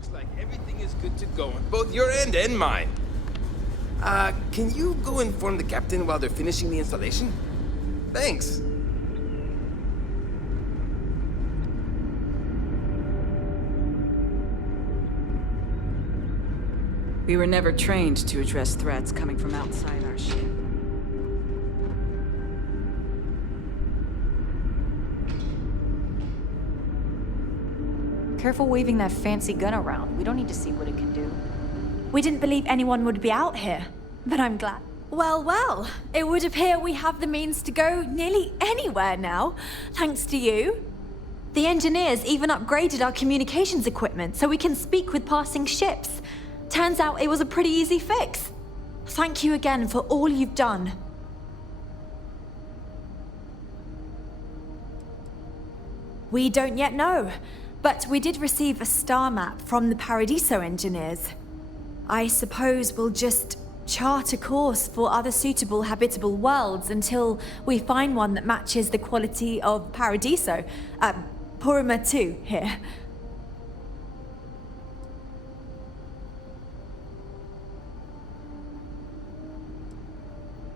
Looks like everything is good to go on both your end and mine. Can you go inform the captain while they're finishing the installation? Thanks. We were never trained to address threats coming from outside our ship. Careful waving that fancy gun around. We don't need to see what it can do. We didn't believe anyone would be out here, but I'm glad. Well, well, it would appear we have the means to go nearly anywhere now, thanks to you. The engineers even upgraded our communications equipment so we can speak with passing ships. Turns out it was a pretty easy fix. Thank you again for all you've done. We don't yet know, but we did receive a star map from the Paradiso engineers. I suppose we'll just chart a course for other suitable habitable worlds until we find one that matches the quality of Paradiso. Porima 2 here.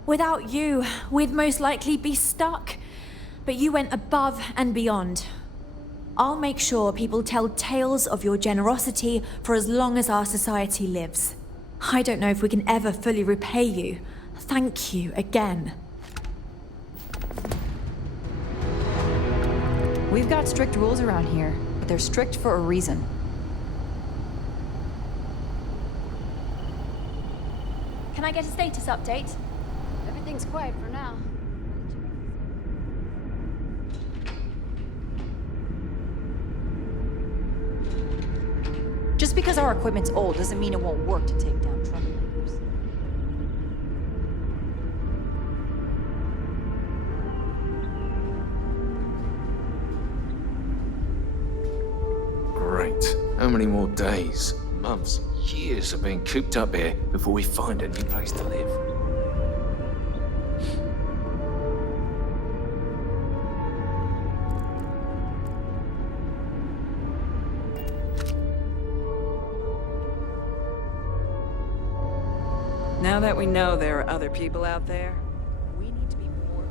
Without you, we'd most likely be stuck. But you went above and beyond. I'll make sure people tell tales of your generosity for as long as our society lives. I don't know if we can ever fully repay you. Thank you again. We've got strict rules around here, but they're strict for a reason. Can I get a status update? Everything's quiet for now. Just because our equipment's old doesn't mean it won't work to take down troublemakers. Great. How many more days, months, years of being cooped up here before we find a new place to live? Now that we know there are other people out there, we need to be more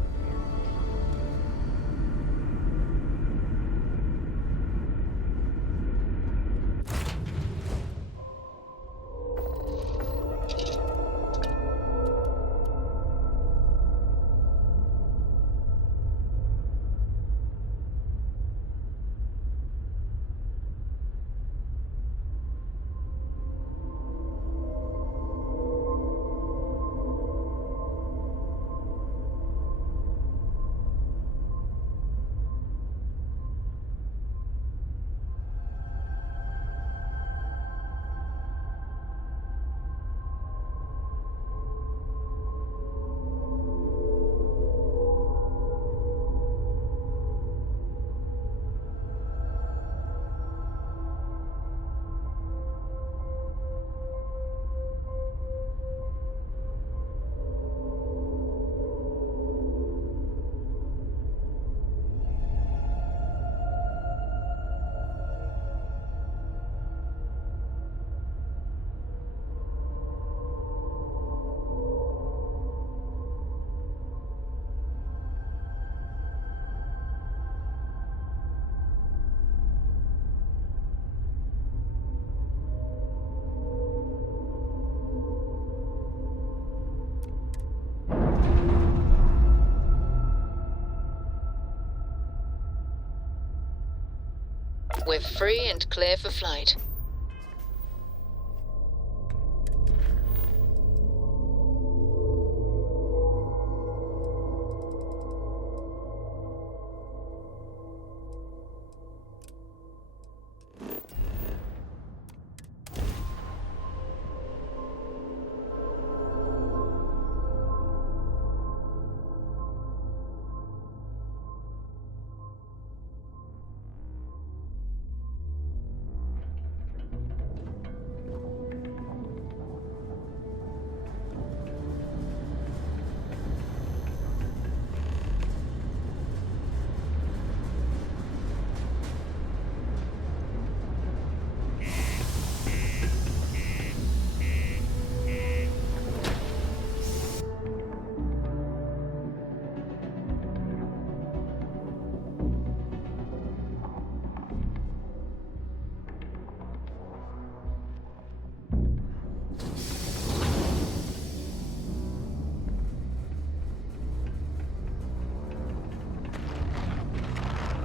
We're free and clear for flight.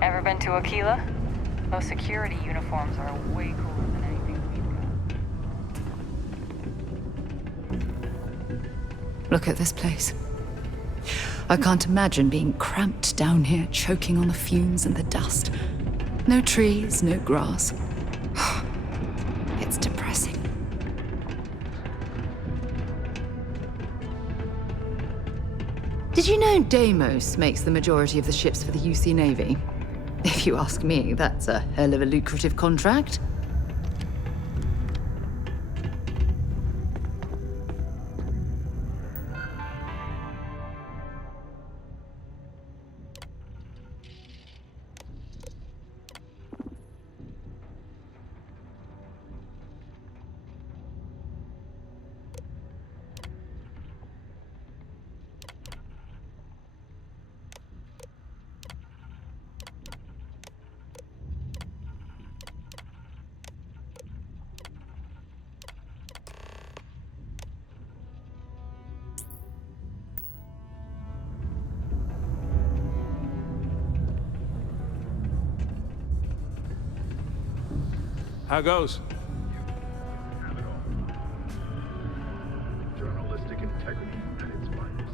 Ever been to Aquila? Those security uniforms are way cooler than anything we've got. Look at this place. I can't imagine being cramped down here, choking on the fumes and the dust. No trees, no grass. It's depressing. Did you know Deimos makes the majority of the ships for the UC Navy? If you ask me, that's a hell of a lucrative contract. How goes? Journalistic integrity at its finest.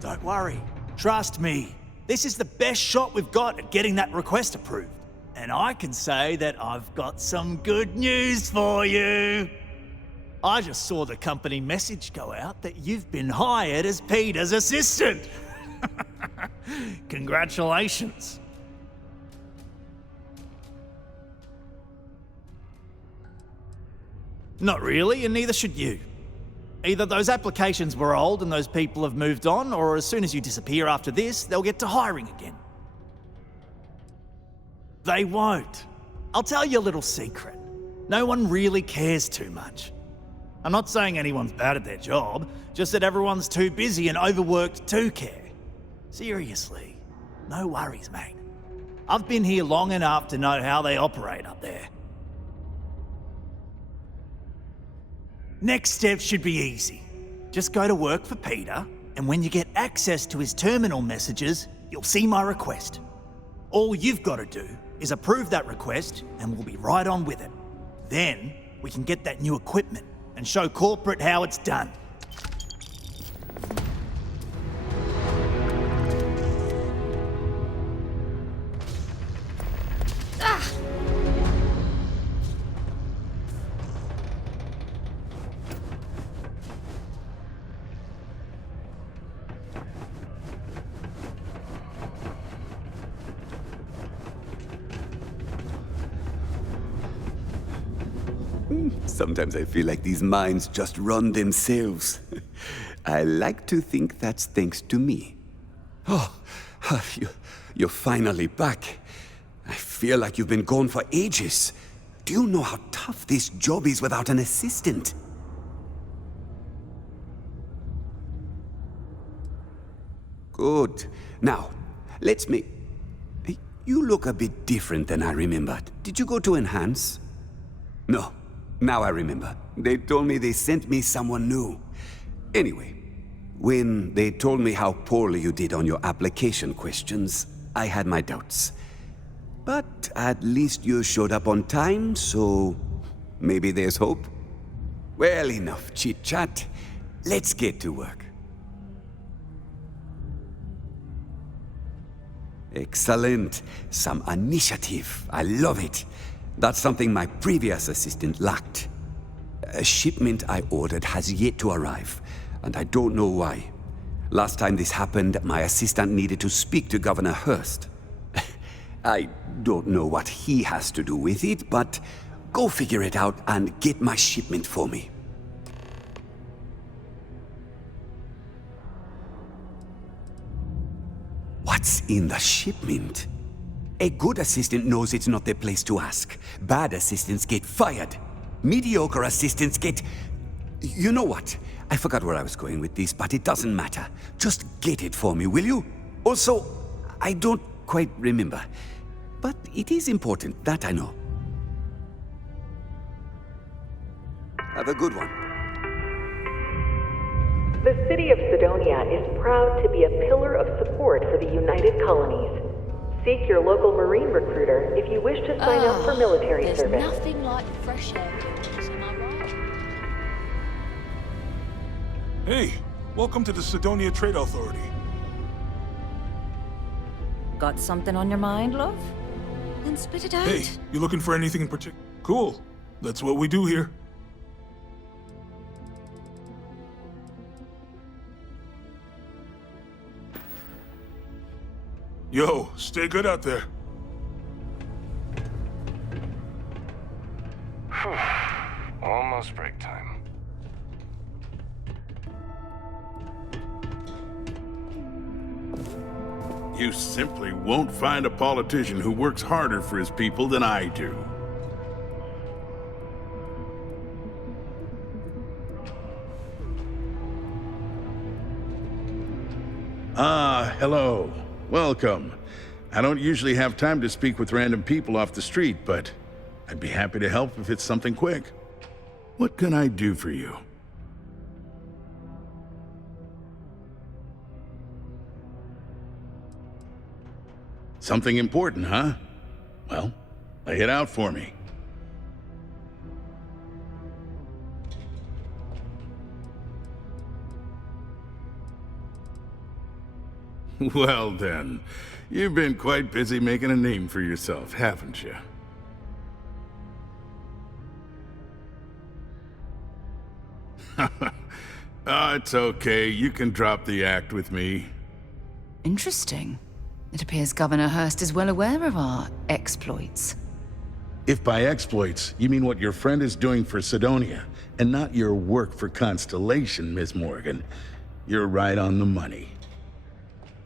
Don't worry. Trust me. This is the best shot we've got at getting that request approved. And I can say that I've got some good news for you. I just saw the company message go out that you've been hired as Peter's assistant. Congratulations. Not really, and neither should you. Either those applications were old and those people have moved on, or as soon as you disappear after this, they'll get to hiring again. They won't. I'll tell you a little secret. No one really cares too much. I'm not saying anyone's bad at their job, just that everyone's too busy and overworked to care. Seriously, no worries, mate. I've been here long enough to know how they operate up there. Next step should be easy. Just go to work for Peter, and when you get access to his terminal messages, you'll see my request. All you've got to do is approve that request, and we'll be right on with it. Then, we can get that new equipment and show corporate how it's done. Sometimes I feel like these mines just run themselves. I like to think that's thanks to me. Oh, you're finally back. I feel like you've been gone for ages. Do you know how tough this job is without an assistant? Good. Now, let's make... You look a bit different than I remembered. Did you go to Enhance? No. Now I remember. They told me they sent me someone new. Anyway, when they told me how poorly you did on your application questions, I had my doubts. But at least you showed up on time, so maybe there's hope. Well, enough chit-chat. Let's get to work. Excellent. Some initiative. I love it. That's something my previous assistant lacked. A shipment I ordered has yet to arrive, and I don't know why. Last time this happened, my assistant needed to speak to Governor Hurst. I don't know what he has to do with it, but go figure it out and get my shipment for me. What's in the shipment? A good assistant knows it's not their place to ask. Bad assistants get fired. Mediocre assistants get... You know what? I forgot where I was going with this, but it doesn't matter. Just get it for me, will you? Also, I don't quite remember, but it is important, that I know. Have a good one. The city of Cydonia is proud to be a pillar of support for the United Colonies. Seek your local Marine recruiter if you wish to sign up for military There's service. nothing like fresh air, am I right? Hey, welcome to the Cydonia Trade Authority. Got something on your mind, love? Then spit it out. Hey, you looking for anything in particular? Cool. That's what we do here. Yo, stay good out there. Almost break time. You simply won't find a politician who works harder for his people than I do. Hello. Welcome. I don't usually have time to speak with random people off the street, but I'd be happy to help if it's something quick. What can I do for you? Something important, huh? Well, lay it out for me. Well then, you've been quite busy making a name for yourself, haven't you? It's okay. You can drop the act with me. Interesting. It appears Governor Hurst is well aware of our exploits. If by exploits, you mean what your friend is doing for Cydonia, and not your work for Constellation, Miss Morgan, you're right on the money.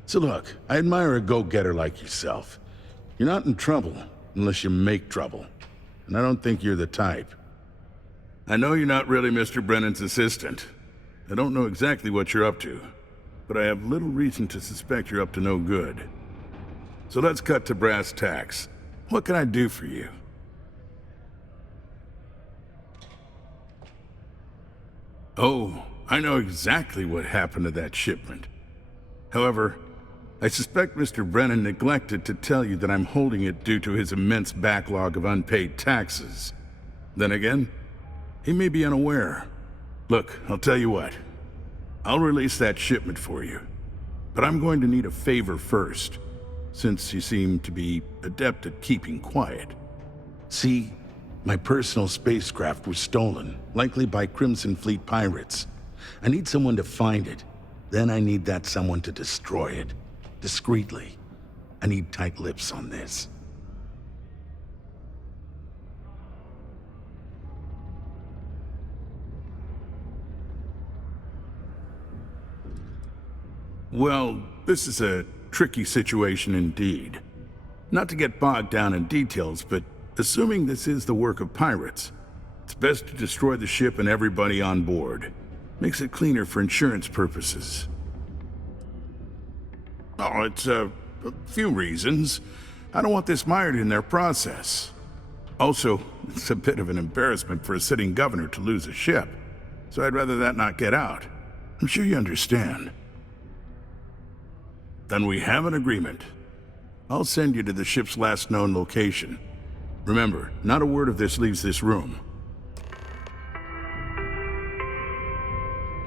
So look, I admire a go-getter like yourself. You're not in trouble unless you make trouble. And I don't think you're the type. I know you're not really Mr. Brennan's assistant. I don't know exactly what you're up to, but I have little reason to suspect you're up to no good. So let's cut to brass tacks. What can I do for you? Oh, I know exactly what happened to that shipment. However, I suspect Mr. Brennan neglected to tell you that I'm holding it due to his immense backlog of unpaid taxes. Then again, he may be unaware. Look, I'll tell you what. I'll release that shipment for you. But I'm going to need a favor first, since you seem to be adept at keeping quiet. See, my personal spacecraft was stolen, likely by Crimson Fleet pirates. I need someone to find it. Then I need that someone to destroy it. Discreetly. I need tight lips on this. Well, this is a tricky situation indeed. Not to get bogged down in details, but assuming this is the work of pirates, it's best to destroy the ship and everybody on board. Makes it cleaner for insurance purposes. Oh, it's a few reasons. I don't want this mired in their process. Also, it's a bit of an embarrassment for a sitting governor to lose a ship, so I'd rather that not get out. I'm sure you understand. Then we have an agreement. I'll send you to the ship's last known location. Remember, not a word of this leaves this room.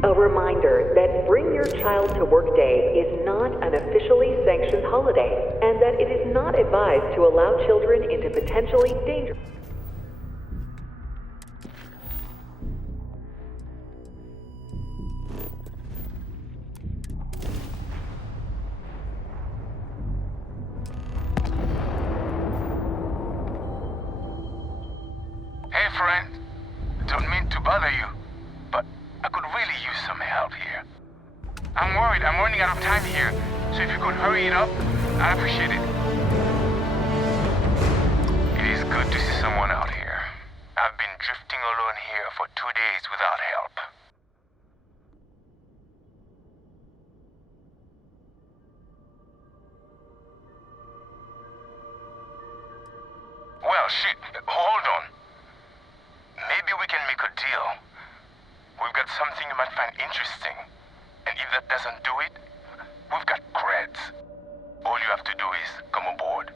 A reminder that Bring Your Child to Work Day is not an officially sanctioned holiday, and that it is not advised to allow children into potentially dangerous... Hey friend, don't mean to bother you, but I could really use some help here. I'm worried I'm running out of time here, so if you could hurry it up, I'd appreciate it. It is good to see someone out here. I've been drifting alone here for 2 days without help. Well, shit. Hold on. Maybe we can make a deal. We've got something you might find interesting. And if that doesn't do it, we've got creds. All you have to do is come aboard.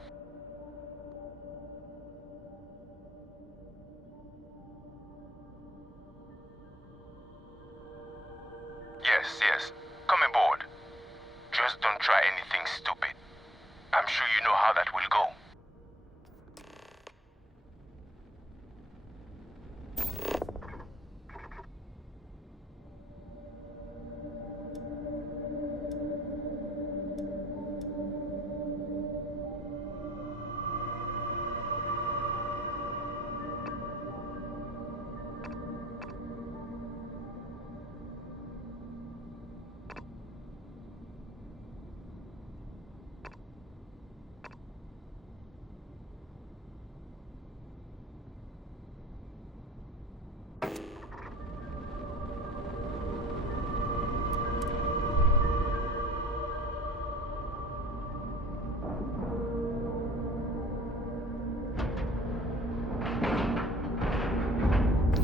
Yes. Come aboard. Just don't try anything stupid. I'm sure you know how that will go.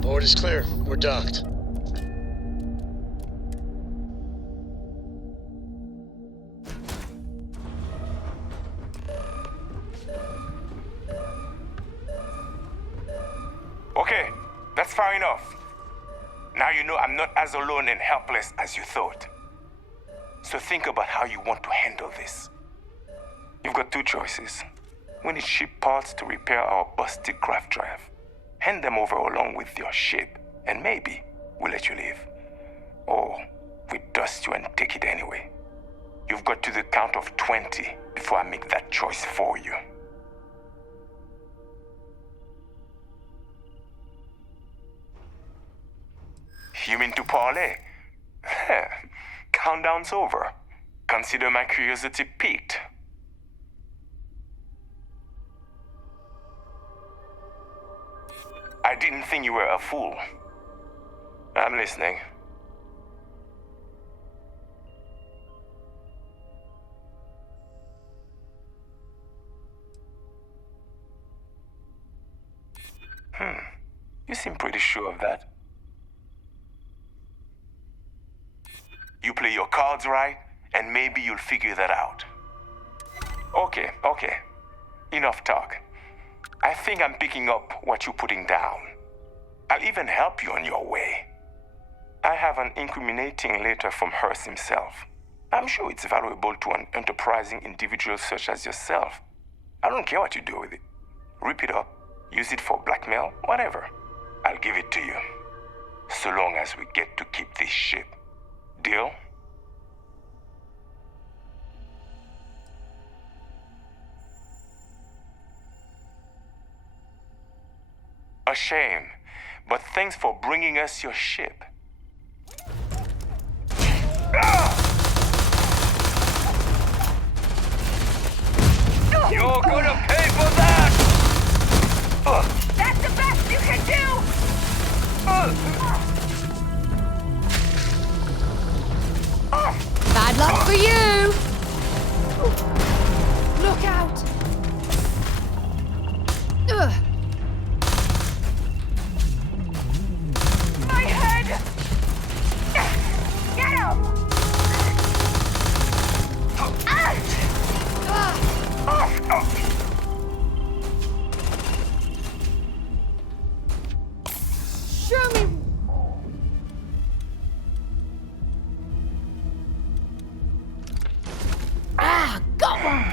Board is clear. We're docked. Okay, that's far enough. Now you know I'm not as alone and helpless as you thought. So think about how you want to handle this. You've got two choices. We need ship parts to repair our busted craft drive. Hand them over along with your ship, and maybe we'll let you leave. Or we dust you and take it anyway. You've got to the count of 20 before I make that choice for you. You mean to parlay? Countdown's over. Consider my curiosity piqued. I didn't think you were a fool. I'm listening. You seem pretty sure of that. You play your cards right, and maybe you'll figure that out. Okay. Enough talk. I think I'm picking up what you're putting down. I'll even help you on your way. I have an incriminating letter from Hearst himself. I'm sure it's valuable to an enterprising individual such as yourself. I don't care what you do with it. Rip it up, use it for blackmail, whatever. I'll give it to you. So long as we get to keep this ship. Deal? A shame, but thanks for bringing us your ship. You're gonna pay for that! That's the best you can do! Bad luck for you! Look out! My head! Get him! Show me! Got one!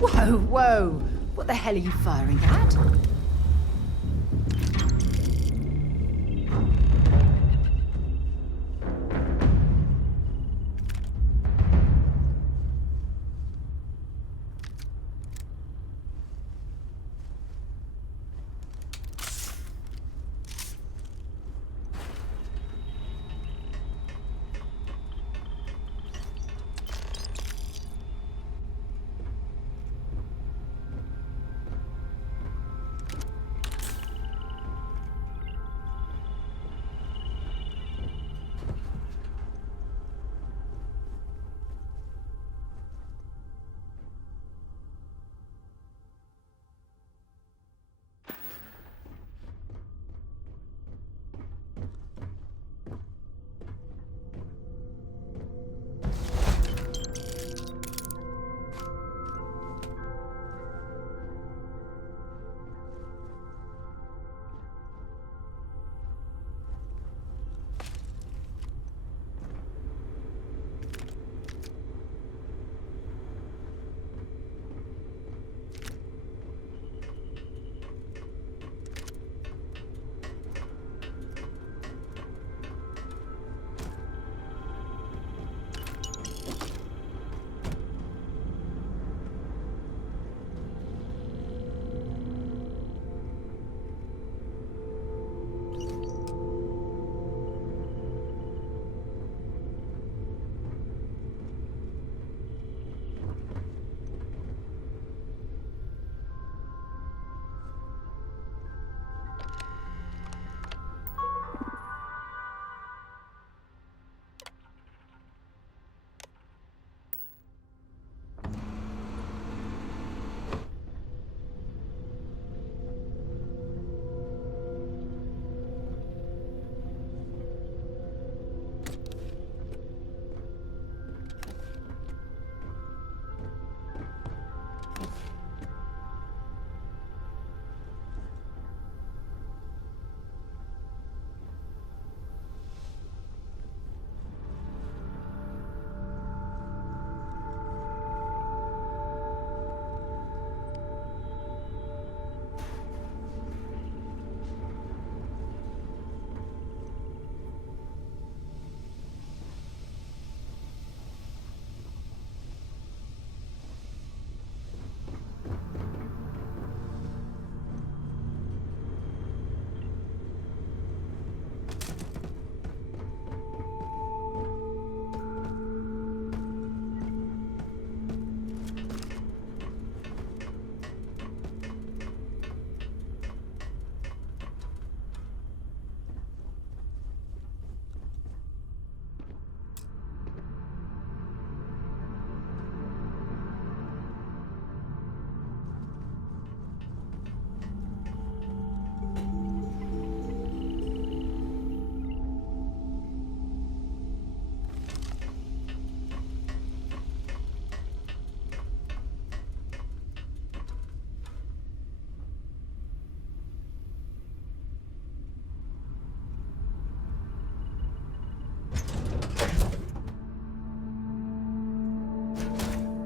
Whoa, whoa! What the hell are you firing at?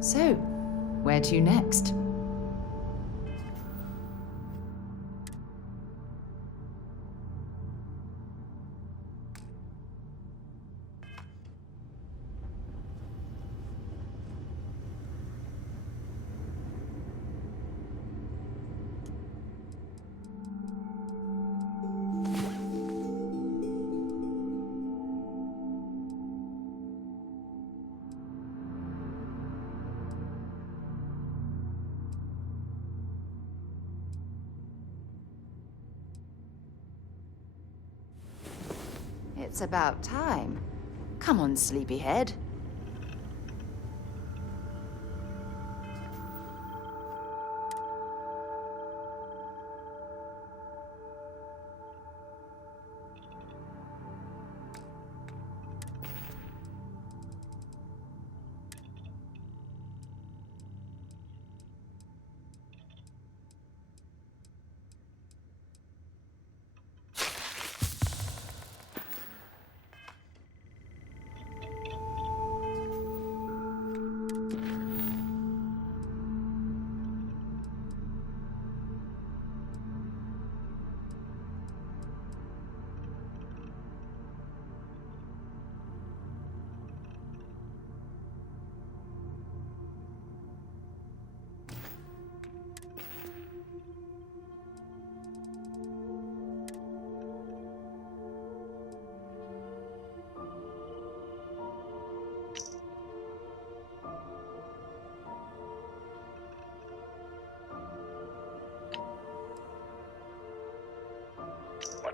So, where to next? It's about time. Come on, sleepyhead.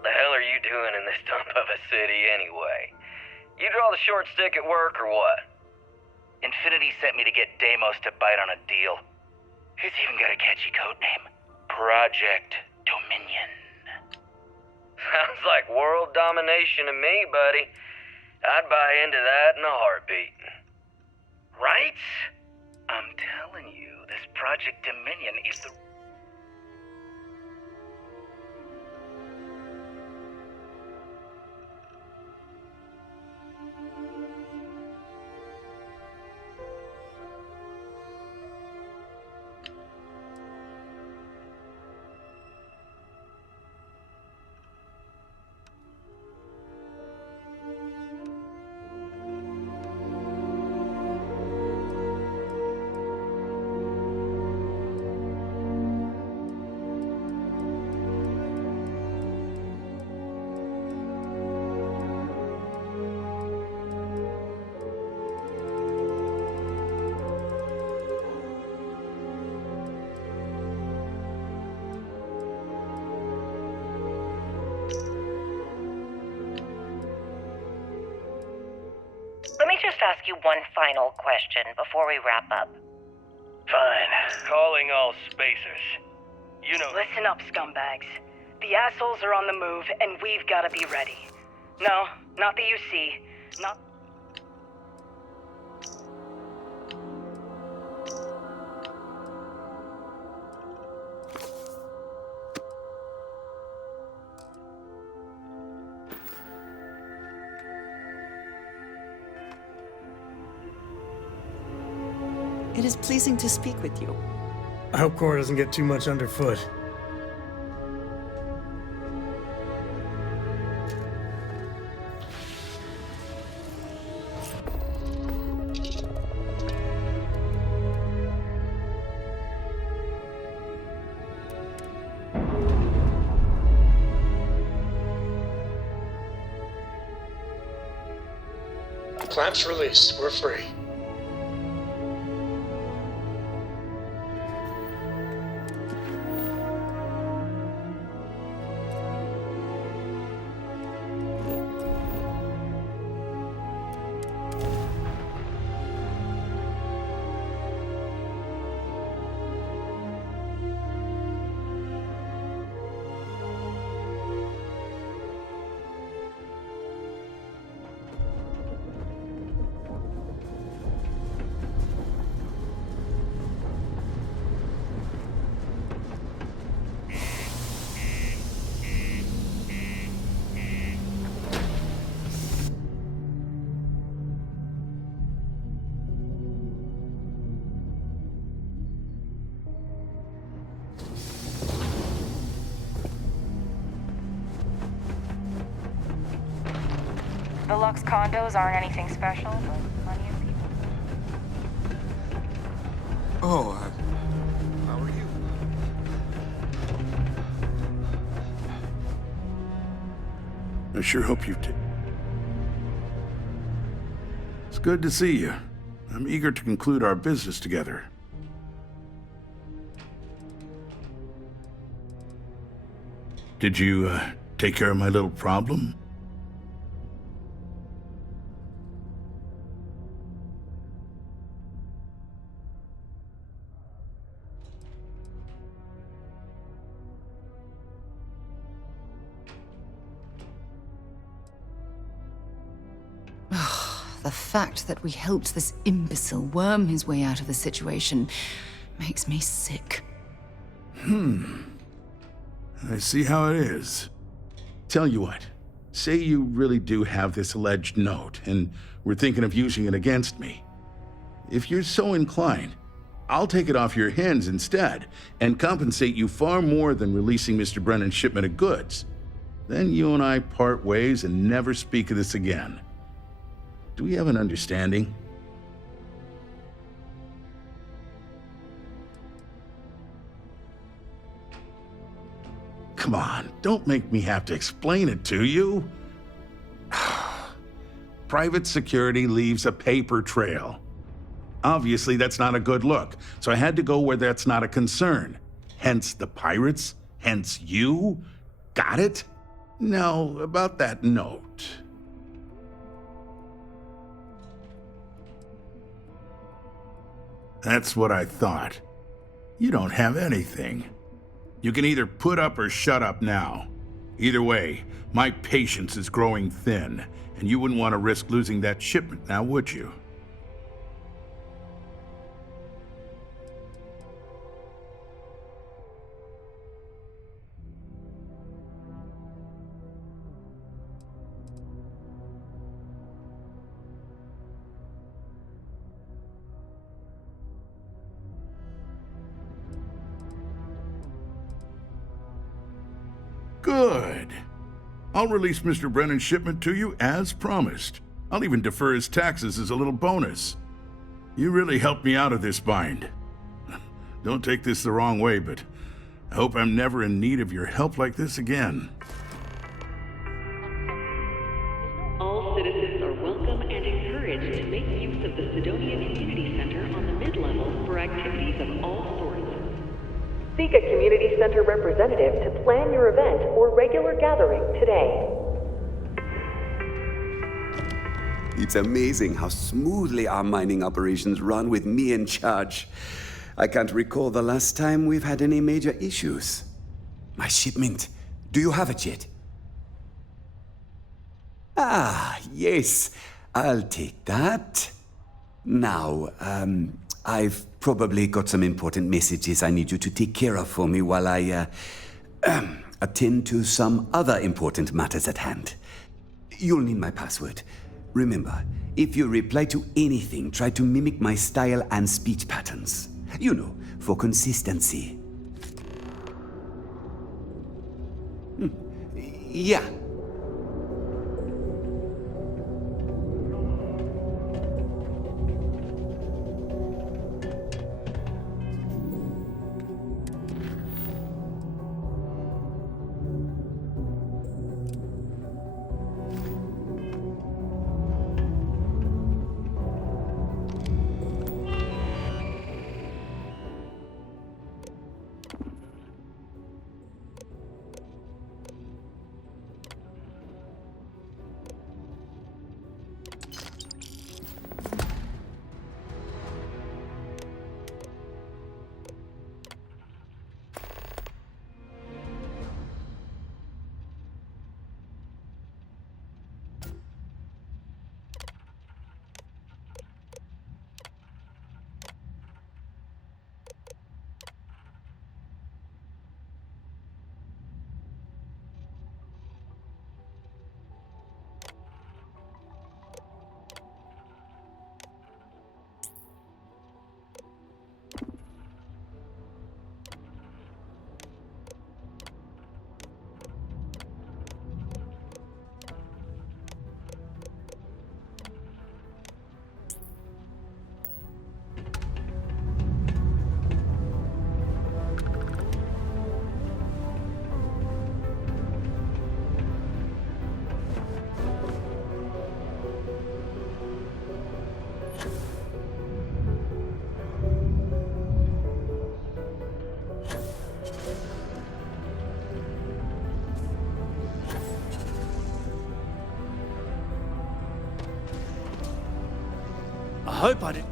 the hell are you doing in this dump of a city anyway? You draw the short stick at work or what? Infinity sent me to get Deimos to bite on a deal. He's even got a catchy code name. Project Dominion. Sounds like world domination to me, buddy. I'd buy into that in a heartbeat. Right? I'm telling you, this Project Dominion is the... Let me just ask you one final question before we wrap up. Fine. Calling all spacers. You know... Listen up, scumbags. The assholes are on the move, and we've got to be ready. No, not the UC. Not... It is pleasing to speak with you. I hope Cora doesn't get too much underfoot. Clamps released. We're free. The Lux condos aren't anything special, but plenty of people. Oh, how are you? I sure hope you did. It's good to see you. I'm eager to conclude our business together. Did you, take care of my little problem? The fact that we helped this imbecile worm his way out of the situation makes me sick. I see how it is. Tell you what, say you really do have this alleged note, and we're thinking of using it against me. If you're so inclined, I'll take it off your hands instead, and compensate you far more than releasing Mr. Brennan's shipment of goods. Then you and I part ways and never speak of this again. Do we have an understanding? Come on, don't make me have to explain it to you. Private security leaves a paper trail. Obviously, that's not a good look, so I had to go where that's not a concern. Hence the pirates, hence you. Got it? Now, about that note. That's what I thought. You don't have anything. You can either put up or shut up now. Either way, my patience is growing thin, and you wouldn't want to risk losing that shipment now, would you? Good. I'll release Mr. Brennan's shipment to you as promised. I'll even defer his taxes as a little bonus. You really helped me out of this bind. Don't take this the wrong way, but I hope I'm never in need of your help like this again. All citizens are welcome and encouraged to make use of the Sidonia Community Center on the mid-level for activities of all sorts. Seek a community center representative to plan your event or regular gathering today. It's amazing how smoothly our mining operations run with me in charge. I can't recall the last time we've had any major issues. My shipment. Do you have it yet? Ah, yes. I'll take that. Now, I've probably got some important messages I need you to take care of for me while I attend to some other important matters at hand. You'll need my password. Remember, if you reply to anything, try to mimic my style and speech patterns. You know, for consistency. Yeah.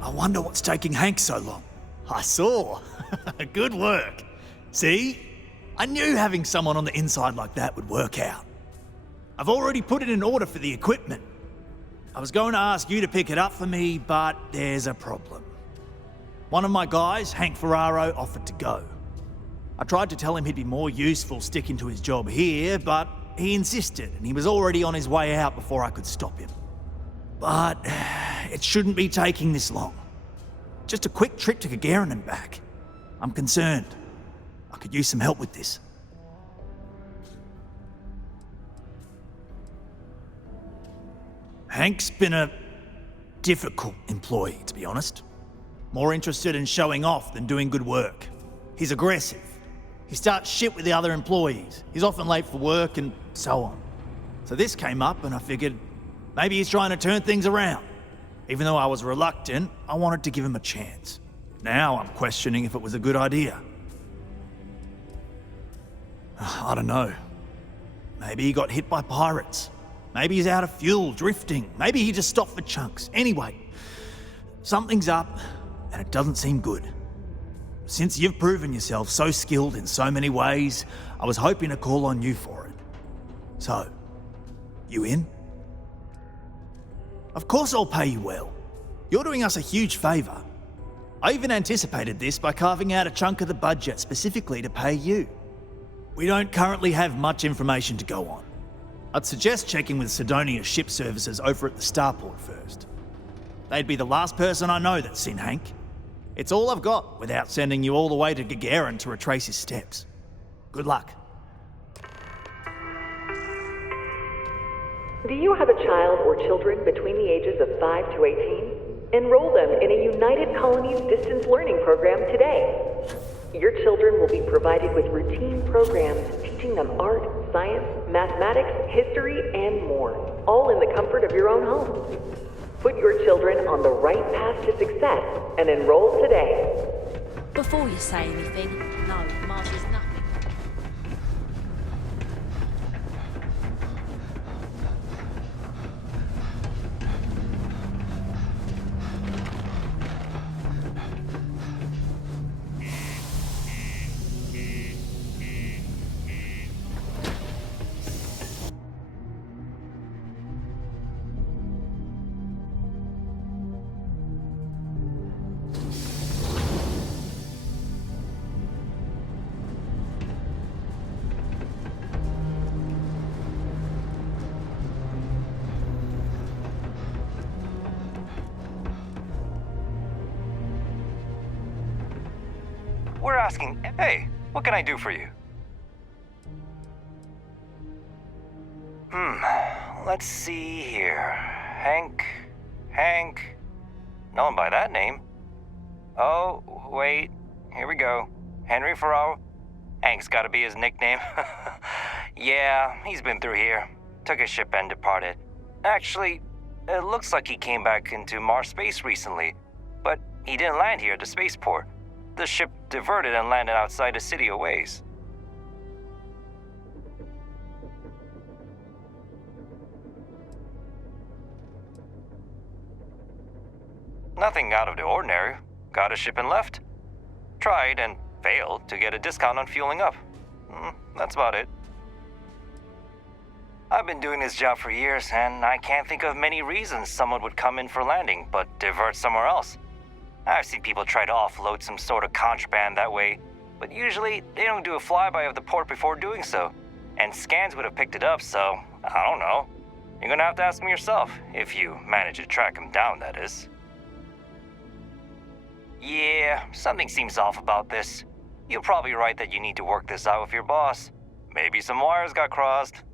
I wonder what's taking Hank so long. I saw. Good work. See? I knew having someone on the inside like that would work out. I've already put it in order for the equipment. I was going to ask you to pick it up for me, but there's a problem. One of my guys, Hank Ferraro, offered to go. I tried to tell him he'd be more useful sticking to his job here, but he insisted, and he was already on his way out before I could stop him. But it shouldn't be taking this long. Just a quick trip to Gagarin and back. I'm concerned. I could use some help with this. Hank's been a difficult employee, to be honest. More interested in showing off than doing good work. He's aggressive. He starts shit with the other employees. He's often late for work and so on. So this came up and I figured maybe he's trying to turn things around. Even though I was reluctant, I wanted to give him a chance. Now I'm questioning if it was a good idea. I don't know. Maybe he got hit by pirates. Maybe he's out of fuel, drifting. Maybe he just stopped for chunks. Anyway, something's up, and it doesn't seem good. Since you've proven yourself so skilled in so many ways, I was hoping to call on you for it. So, you in? Of course I'll pay you well. You're doing us a huge favour. I even anticipated this by carving out a chunk of the budget specifically to pay you. We don't currently have much information to go on. I'd suggest checking with Sidonia Ship Services over at the Starport first. They'd be the last person I know that's seen Hank. It's all I've got without sending you all the way to Gagarin to retrace his steps. Good luck. Do you have a child or children between the ages of 5 to 18? Enroll them in a United Colonies distance learning program today. Your children will be provided with routine programs teaching them art, science, mathematics, history, and more, all in the comfort of your own home. Put your children on the right path to success and enroll today. Before you say anything, no, Mars is nothing. We're asking, hey, what can I do for you? Let's see here. Hank? No one by that name. Oh, wait, here we go. Henry Farrell? Hank's gotta be his nickname. Yeah, he's been through here. Took his ship and departed. Actually, it looks like he came back into Mars space recently, but he didn't land here at the spaceport. The ship diverted and landed outside the city a ways. Nothing out of the ordinary. Got a ship and left. Tried and failed to get a discount on fueling up. That's about it. I've been doing this job for years, and I can't think of many reasons someone would come in for landing, but divert somewhere else. I've seen people try to offload some sort of contraband that way, but usually they don't do a flyby of the port before doing so. And scans would have picked it up, so I don't know. You're gonna have to ask them yourself, if you manage to track them down, that is. Yeah, something seems off about this. You're probably right that you need to work this out with your boss. Maybe some wires got crossed.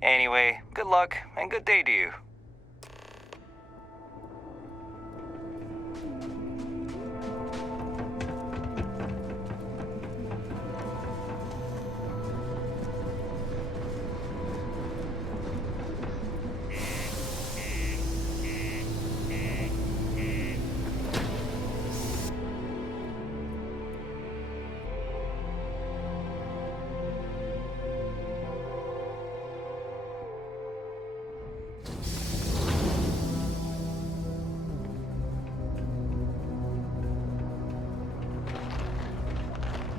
Anyway, good luck and good day to you.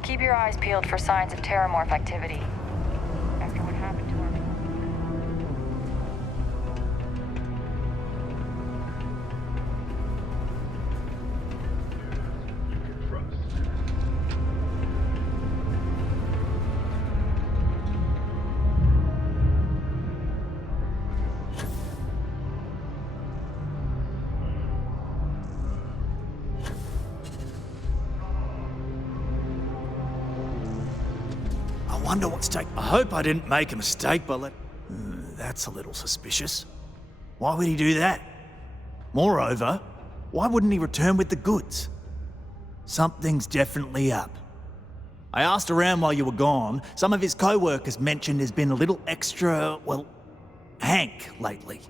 Keep your eyes peeled for signs of terramorph activity. After what happened to our... I wonder what's taking... I hope I didn't make a mistake, but that's a little suspicious. Why would he do that? Moreover, why wouldn't he return with the goods? Something's definitely up. I asked around while you were gone. Some of his co-workers mentioned there's been a little extra, well, Hank lately.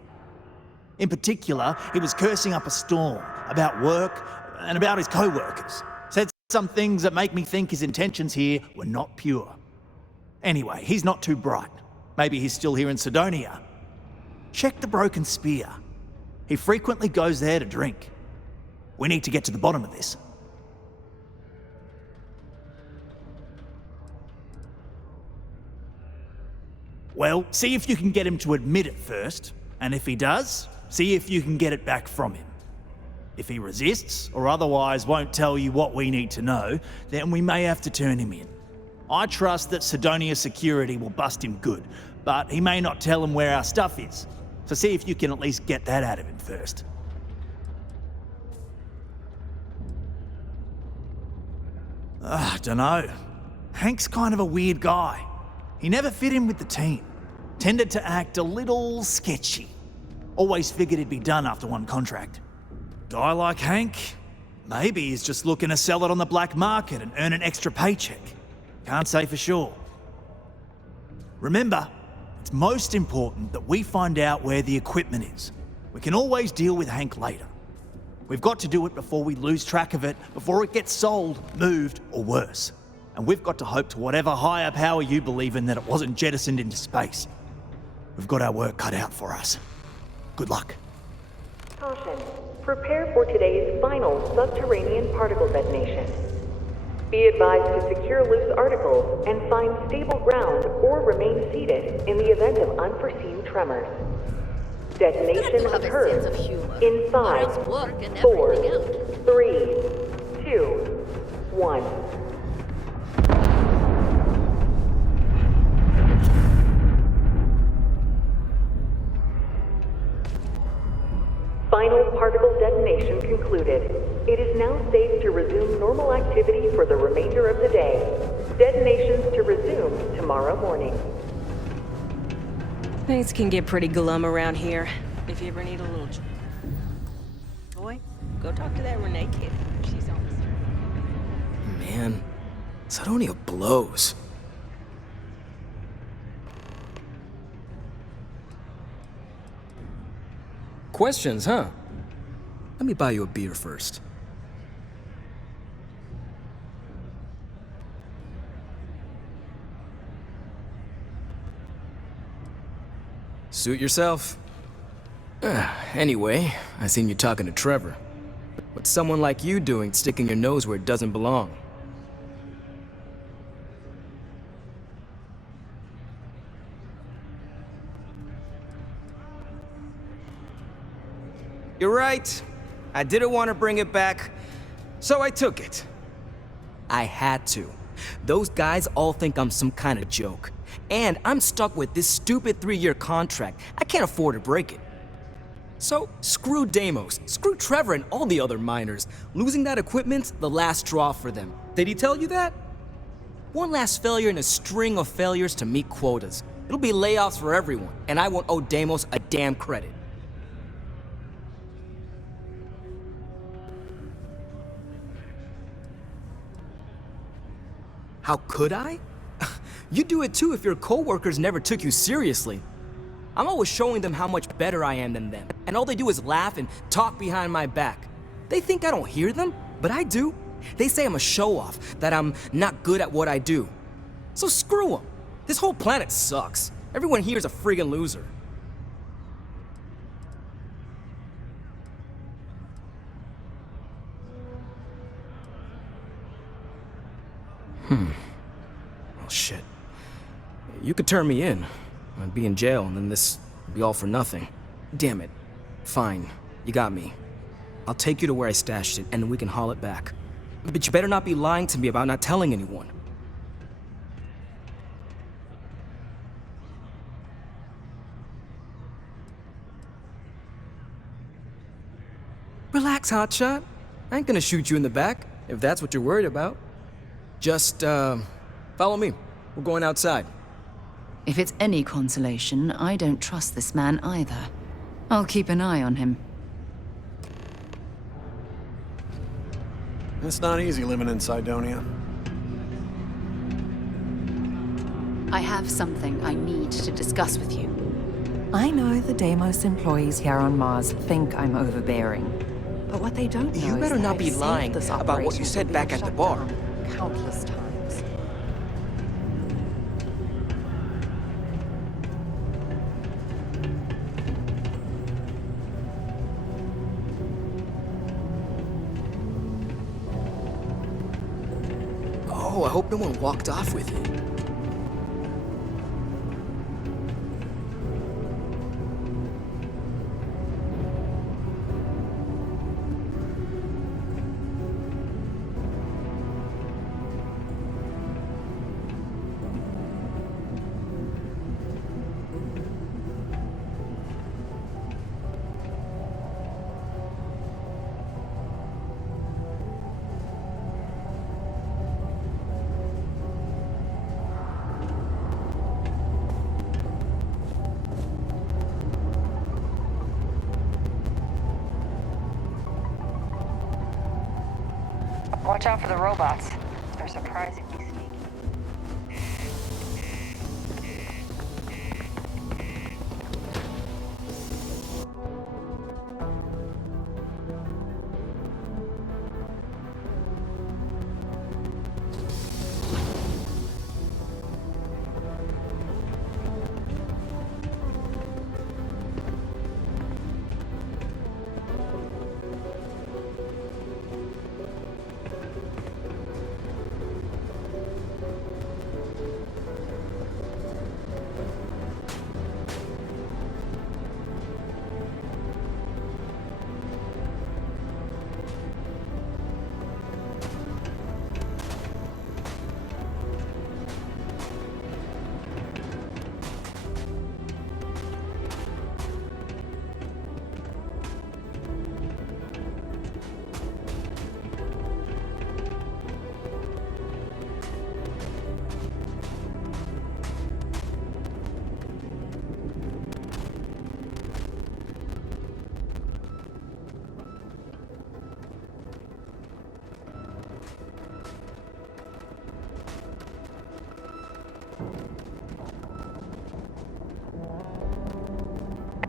In particular, he was cursing up a storm about work and about his co-workers. Said some things that make me think his intentions here were not pure. Anyway, he's not too bright. Maybe he's still here in Sidonia. Check the Broken Spear. He frequently goes there to drink. We need to get to the bottom of this. Well, see if you can get him to admit it first, and if he does, see if you can get it back from him. If he resists, or otherwise won't tell you what we need to know, then we may have to turn him in. I trust that Sidonia security will bust him good, but he may not tell him where our stuff is. So see if you can at least get that out of him first. Dunno. Hank's kind of a weird guy. He never fit in with the team. Tended to act a little sketchy. Always figured he'd be done after one contract. Guy like Hank, maybe he's just looking to sell it on the black market and earn an extra paycheck. Can't say for sure. Remember, it's most important that we find out where the equipment is. We can always deal with Hank later. We've got to do it before we lose track of it, before it gets sold, moved, or worse. And we've got to hope to whatever higher power you believe in that it wasn't jettisoned into space. We've got our work cut out for us. Good luck. Caution. Prepare for today's final subterranean particle detonation. Be advised to secure loose articles and find stable ground or remain seated in the event of unforeseen tremors. Detonation occurs in 5, 4, 3, 2, 1. Final particle detonation concluded. It is now safe to resume normal activity for the remainder of the day. Detonations to resume tomorrow morning. Things can get pretty glum around here. If you ever need a little... Boy, go talk to that Renee kid. She's on the... Man, Sidonia blows. Questions, huh? Let me buy you a beer first. Suit yourself. Anyway, I seen you talking to Trevor. What's someone like you doing sticking your nose where it doesn't belong? You're right. I didn't want to bring it back, so I took it. I had to. Those guys all think I'm some kind of joke. And I'm stuck with this stupid 3-year contract. I can't afford to break it. So, screw Deimos, screw Trevor and all the other miners. Losing that equipment's the last straw for them. Did he tell you that? One last failure in a string of failures to meet quotas. It'll be layoffs for everyone, and I won't owe Deimos a damn credit. How could I? You'd do it too if your coworkers never took you seriously. I'm always showing them how much better I am than them, and all they do is laugh and talk behind my back. They think I don't hear them, but I do. They say I'm a show-off, that I'm not good at what I do. So screw them. This whole planet sucks. Everyone here is a friggin' loser. Well, shit. You could turn me in. I'd be in jail, and then this would be all for nothing. Damn it. Fine. You got me. I'll take you to where I stashed it, and then we can haul it back. But you better not be lying to me about not telling anyone. Relax, hotshot. I ain't gonna shoot you in the back, if that's what you're worried about. Just, follow me. We're going outside. If it's any consolation, I don't trust this man either. I'll keep an eye on him. It's not easy living in Sidonia. I have something I need to discuss with you. I know the Deimos employees here on Mars think I'm overbearing. But what they don't know You better is not that be I've lying saved this about what you operation said from back being at the shut bar. down countless times. Oh, I hope no one walked off with it. Watch out for the robots. They're surprisingly sneaky.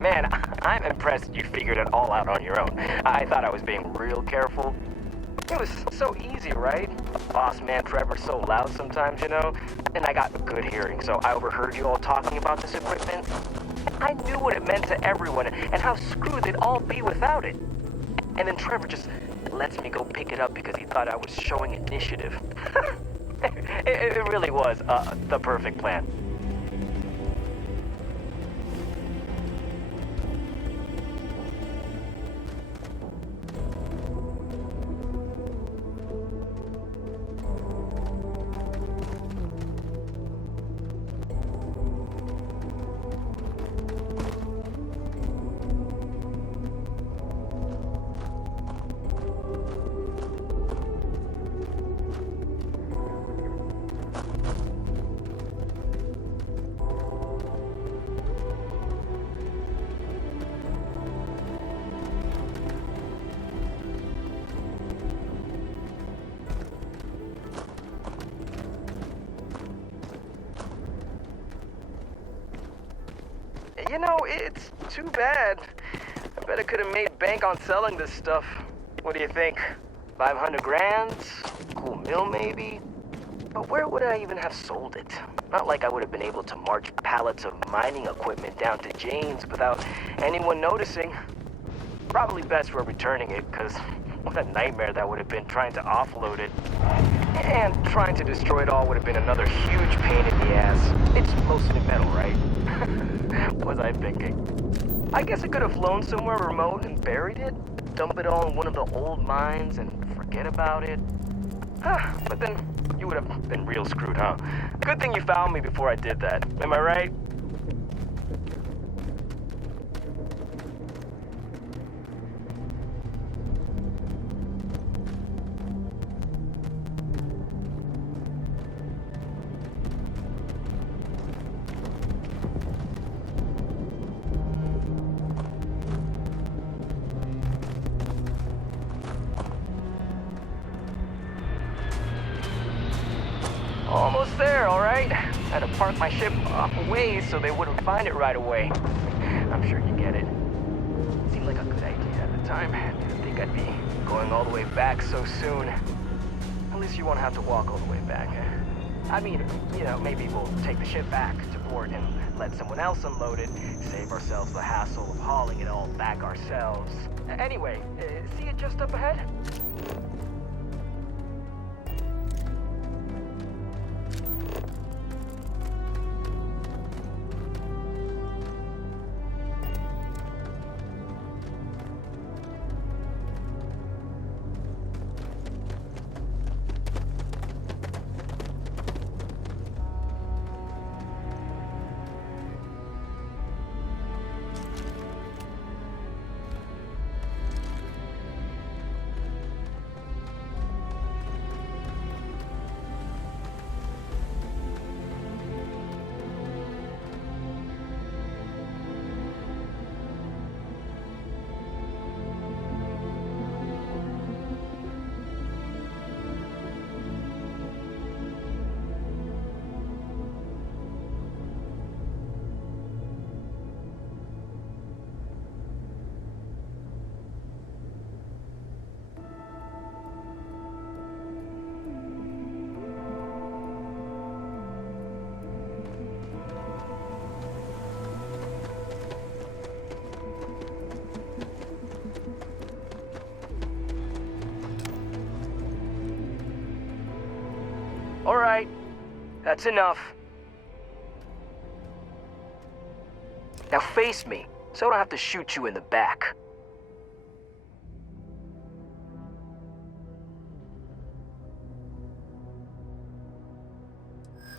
Man, I'm impressed you figured it all out on your own. I thought I was being real careful. It was so easy, right? Boss man Trevor's so loud sometimes, you know? And I got a good hearing, so I overheard you all talking about this equipment. I knew what it meant to everyone and how screwed they'd all be without it. And then Trevor just lets me go pick it up because he thought I was showing initiative. It really was the perfect plan. You know, it's too bad. I bet I could have made bank on selling this stuff. What do you think? 500 grand? Cool meal, maybe? But where would I even have sold it? Not like I would have been able to march pallets of mining equipment down to Jane's without anyone noticing. Probably best we're returning it, because what a nightmare that would have been trying to offload it. And trying to destroy it all would have been another huge pain in the ass. It's mostly metal, right? What was I thinking? I guess I could have flown somewhere remote and buried it, dump it all in one of the old mines and forget about it. But then you would have been real screwed, huh? Good thing you found me before I did that. Am I right? Almost there, all right? Had to park my ship off a ways so they wouldn't find it right away. I'm sure you get it. Seemed like a good idea at the time. Didn't think I'd be going all the way back so soon. At least you won't have to walk all the way back. I mean, you know, maybe we'll take the ship back to port and let someone else unload it, save ourselves the hassle of hauling it all back ourselves. Anyway, see it just up ahead? All right. That's enough. Now face me, so I don't have to shoot you in the back.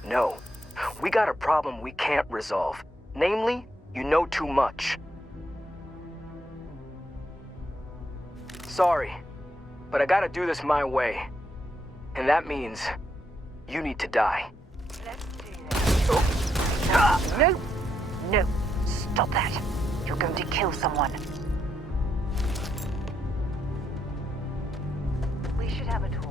No. We got a problem we can't resolve. Namely, you know too much. Sorry, but I gotta do this my way. And that means you need to die. No! No! Stop that! You're going to kill someone. We should have a talk.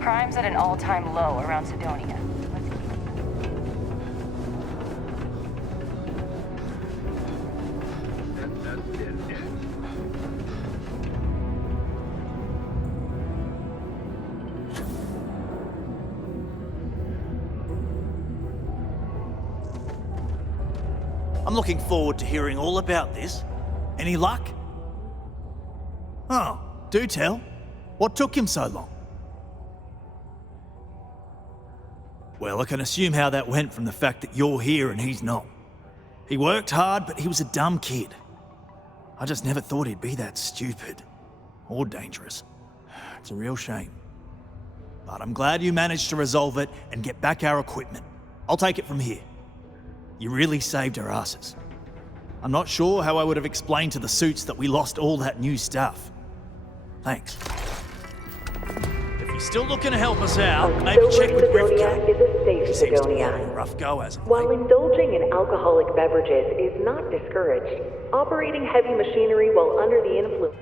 Crime's at an all-time low around Sidonia. I'm looking forward to hearing all about this. Any luck? Oh, do tell. What took him so long? Well, I can assume how that went from the fact that you're here and he's not. He worked hard, but he was a dumb kid. I just never thought he'd be that stupid. Or dangerous. It's a real shame. But I'm glad you managed to resolve it and get back our equipment. I'll take it from here. You really saved our asses. I'm not sure how I would have explained to the suits that we lost all that new stuff. Thanks. If you're still looking to help us out, maybe check with Sidonia Rivka. is a safe She seems to be Sidonia. having a rough go as of late. While indulging in alcoholic beverages is not discouraged, operating heavy machinery while under the influence.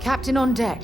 Captain on deck.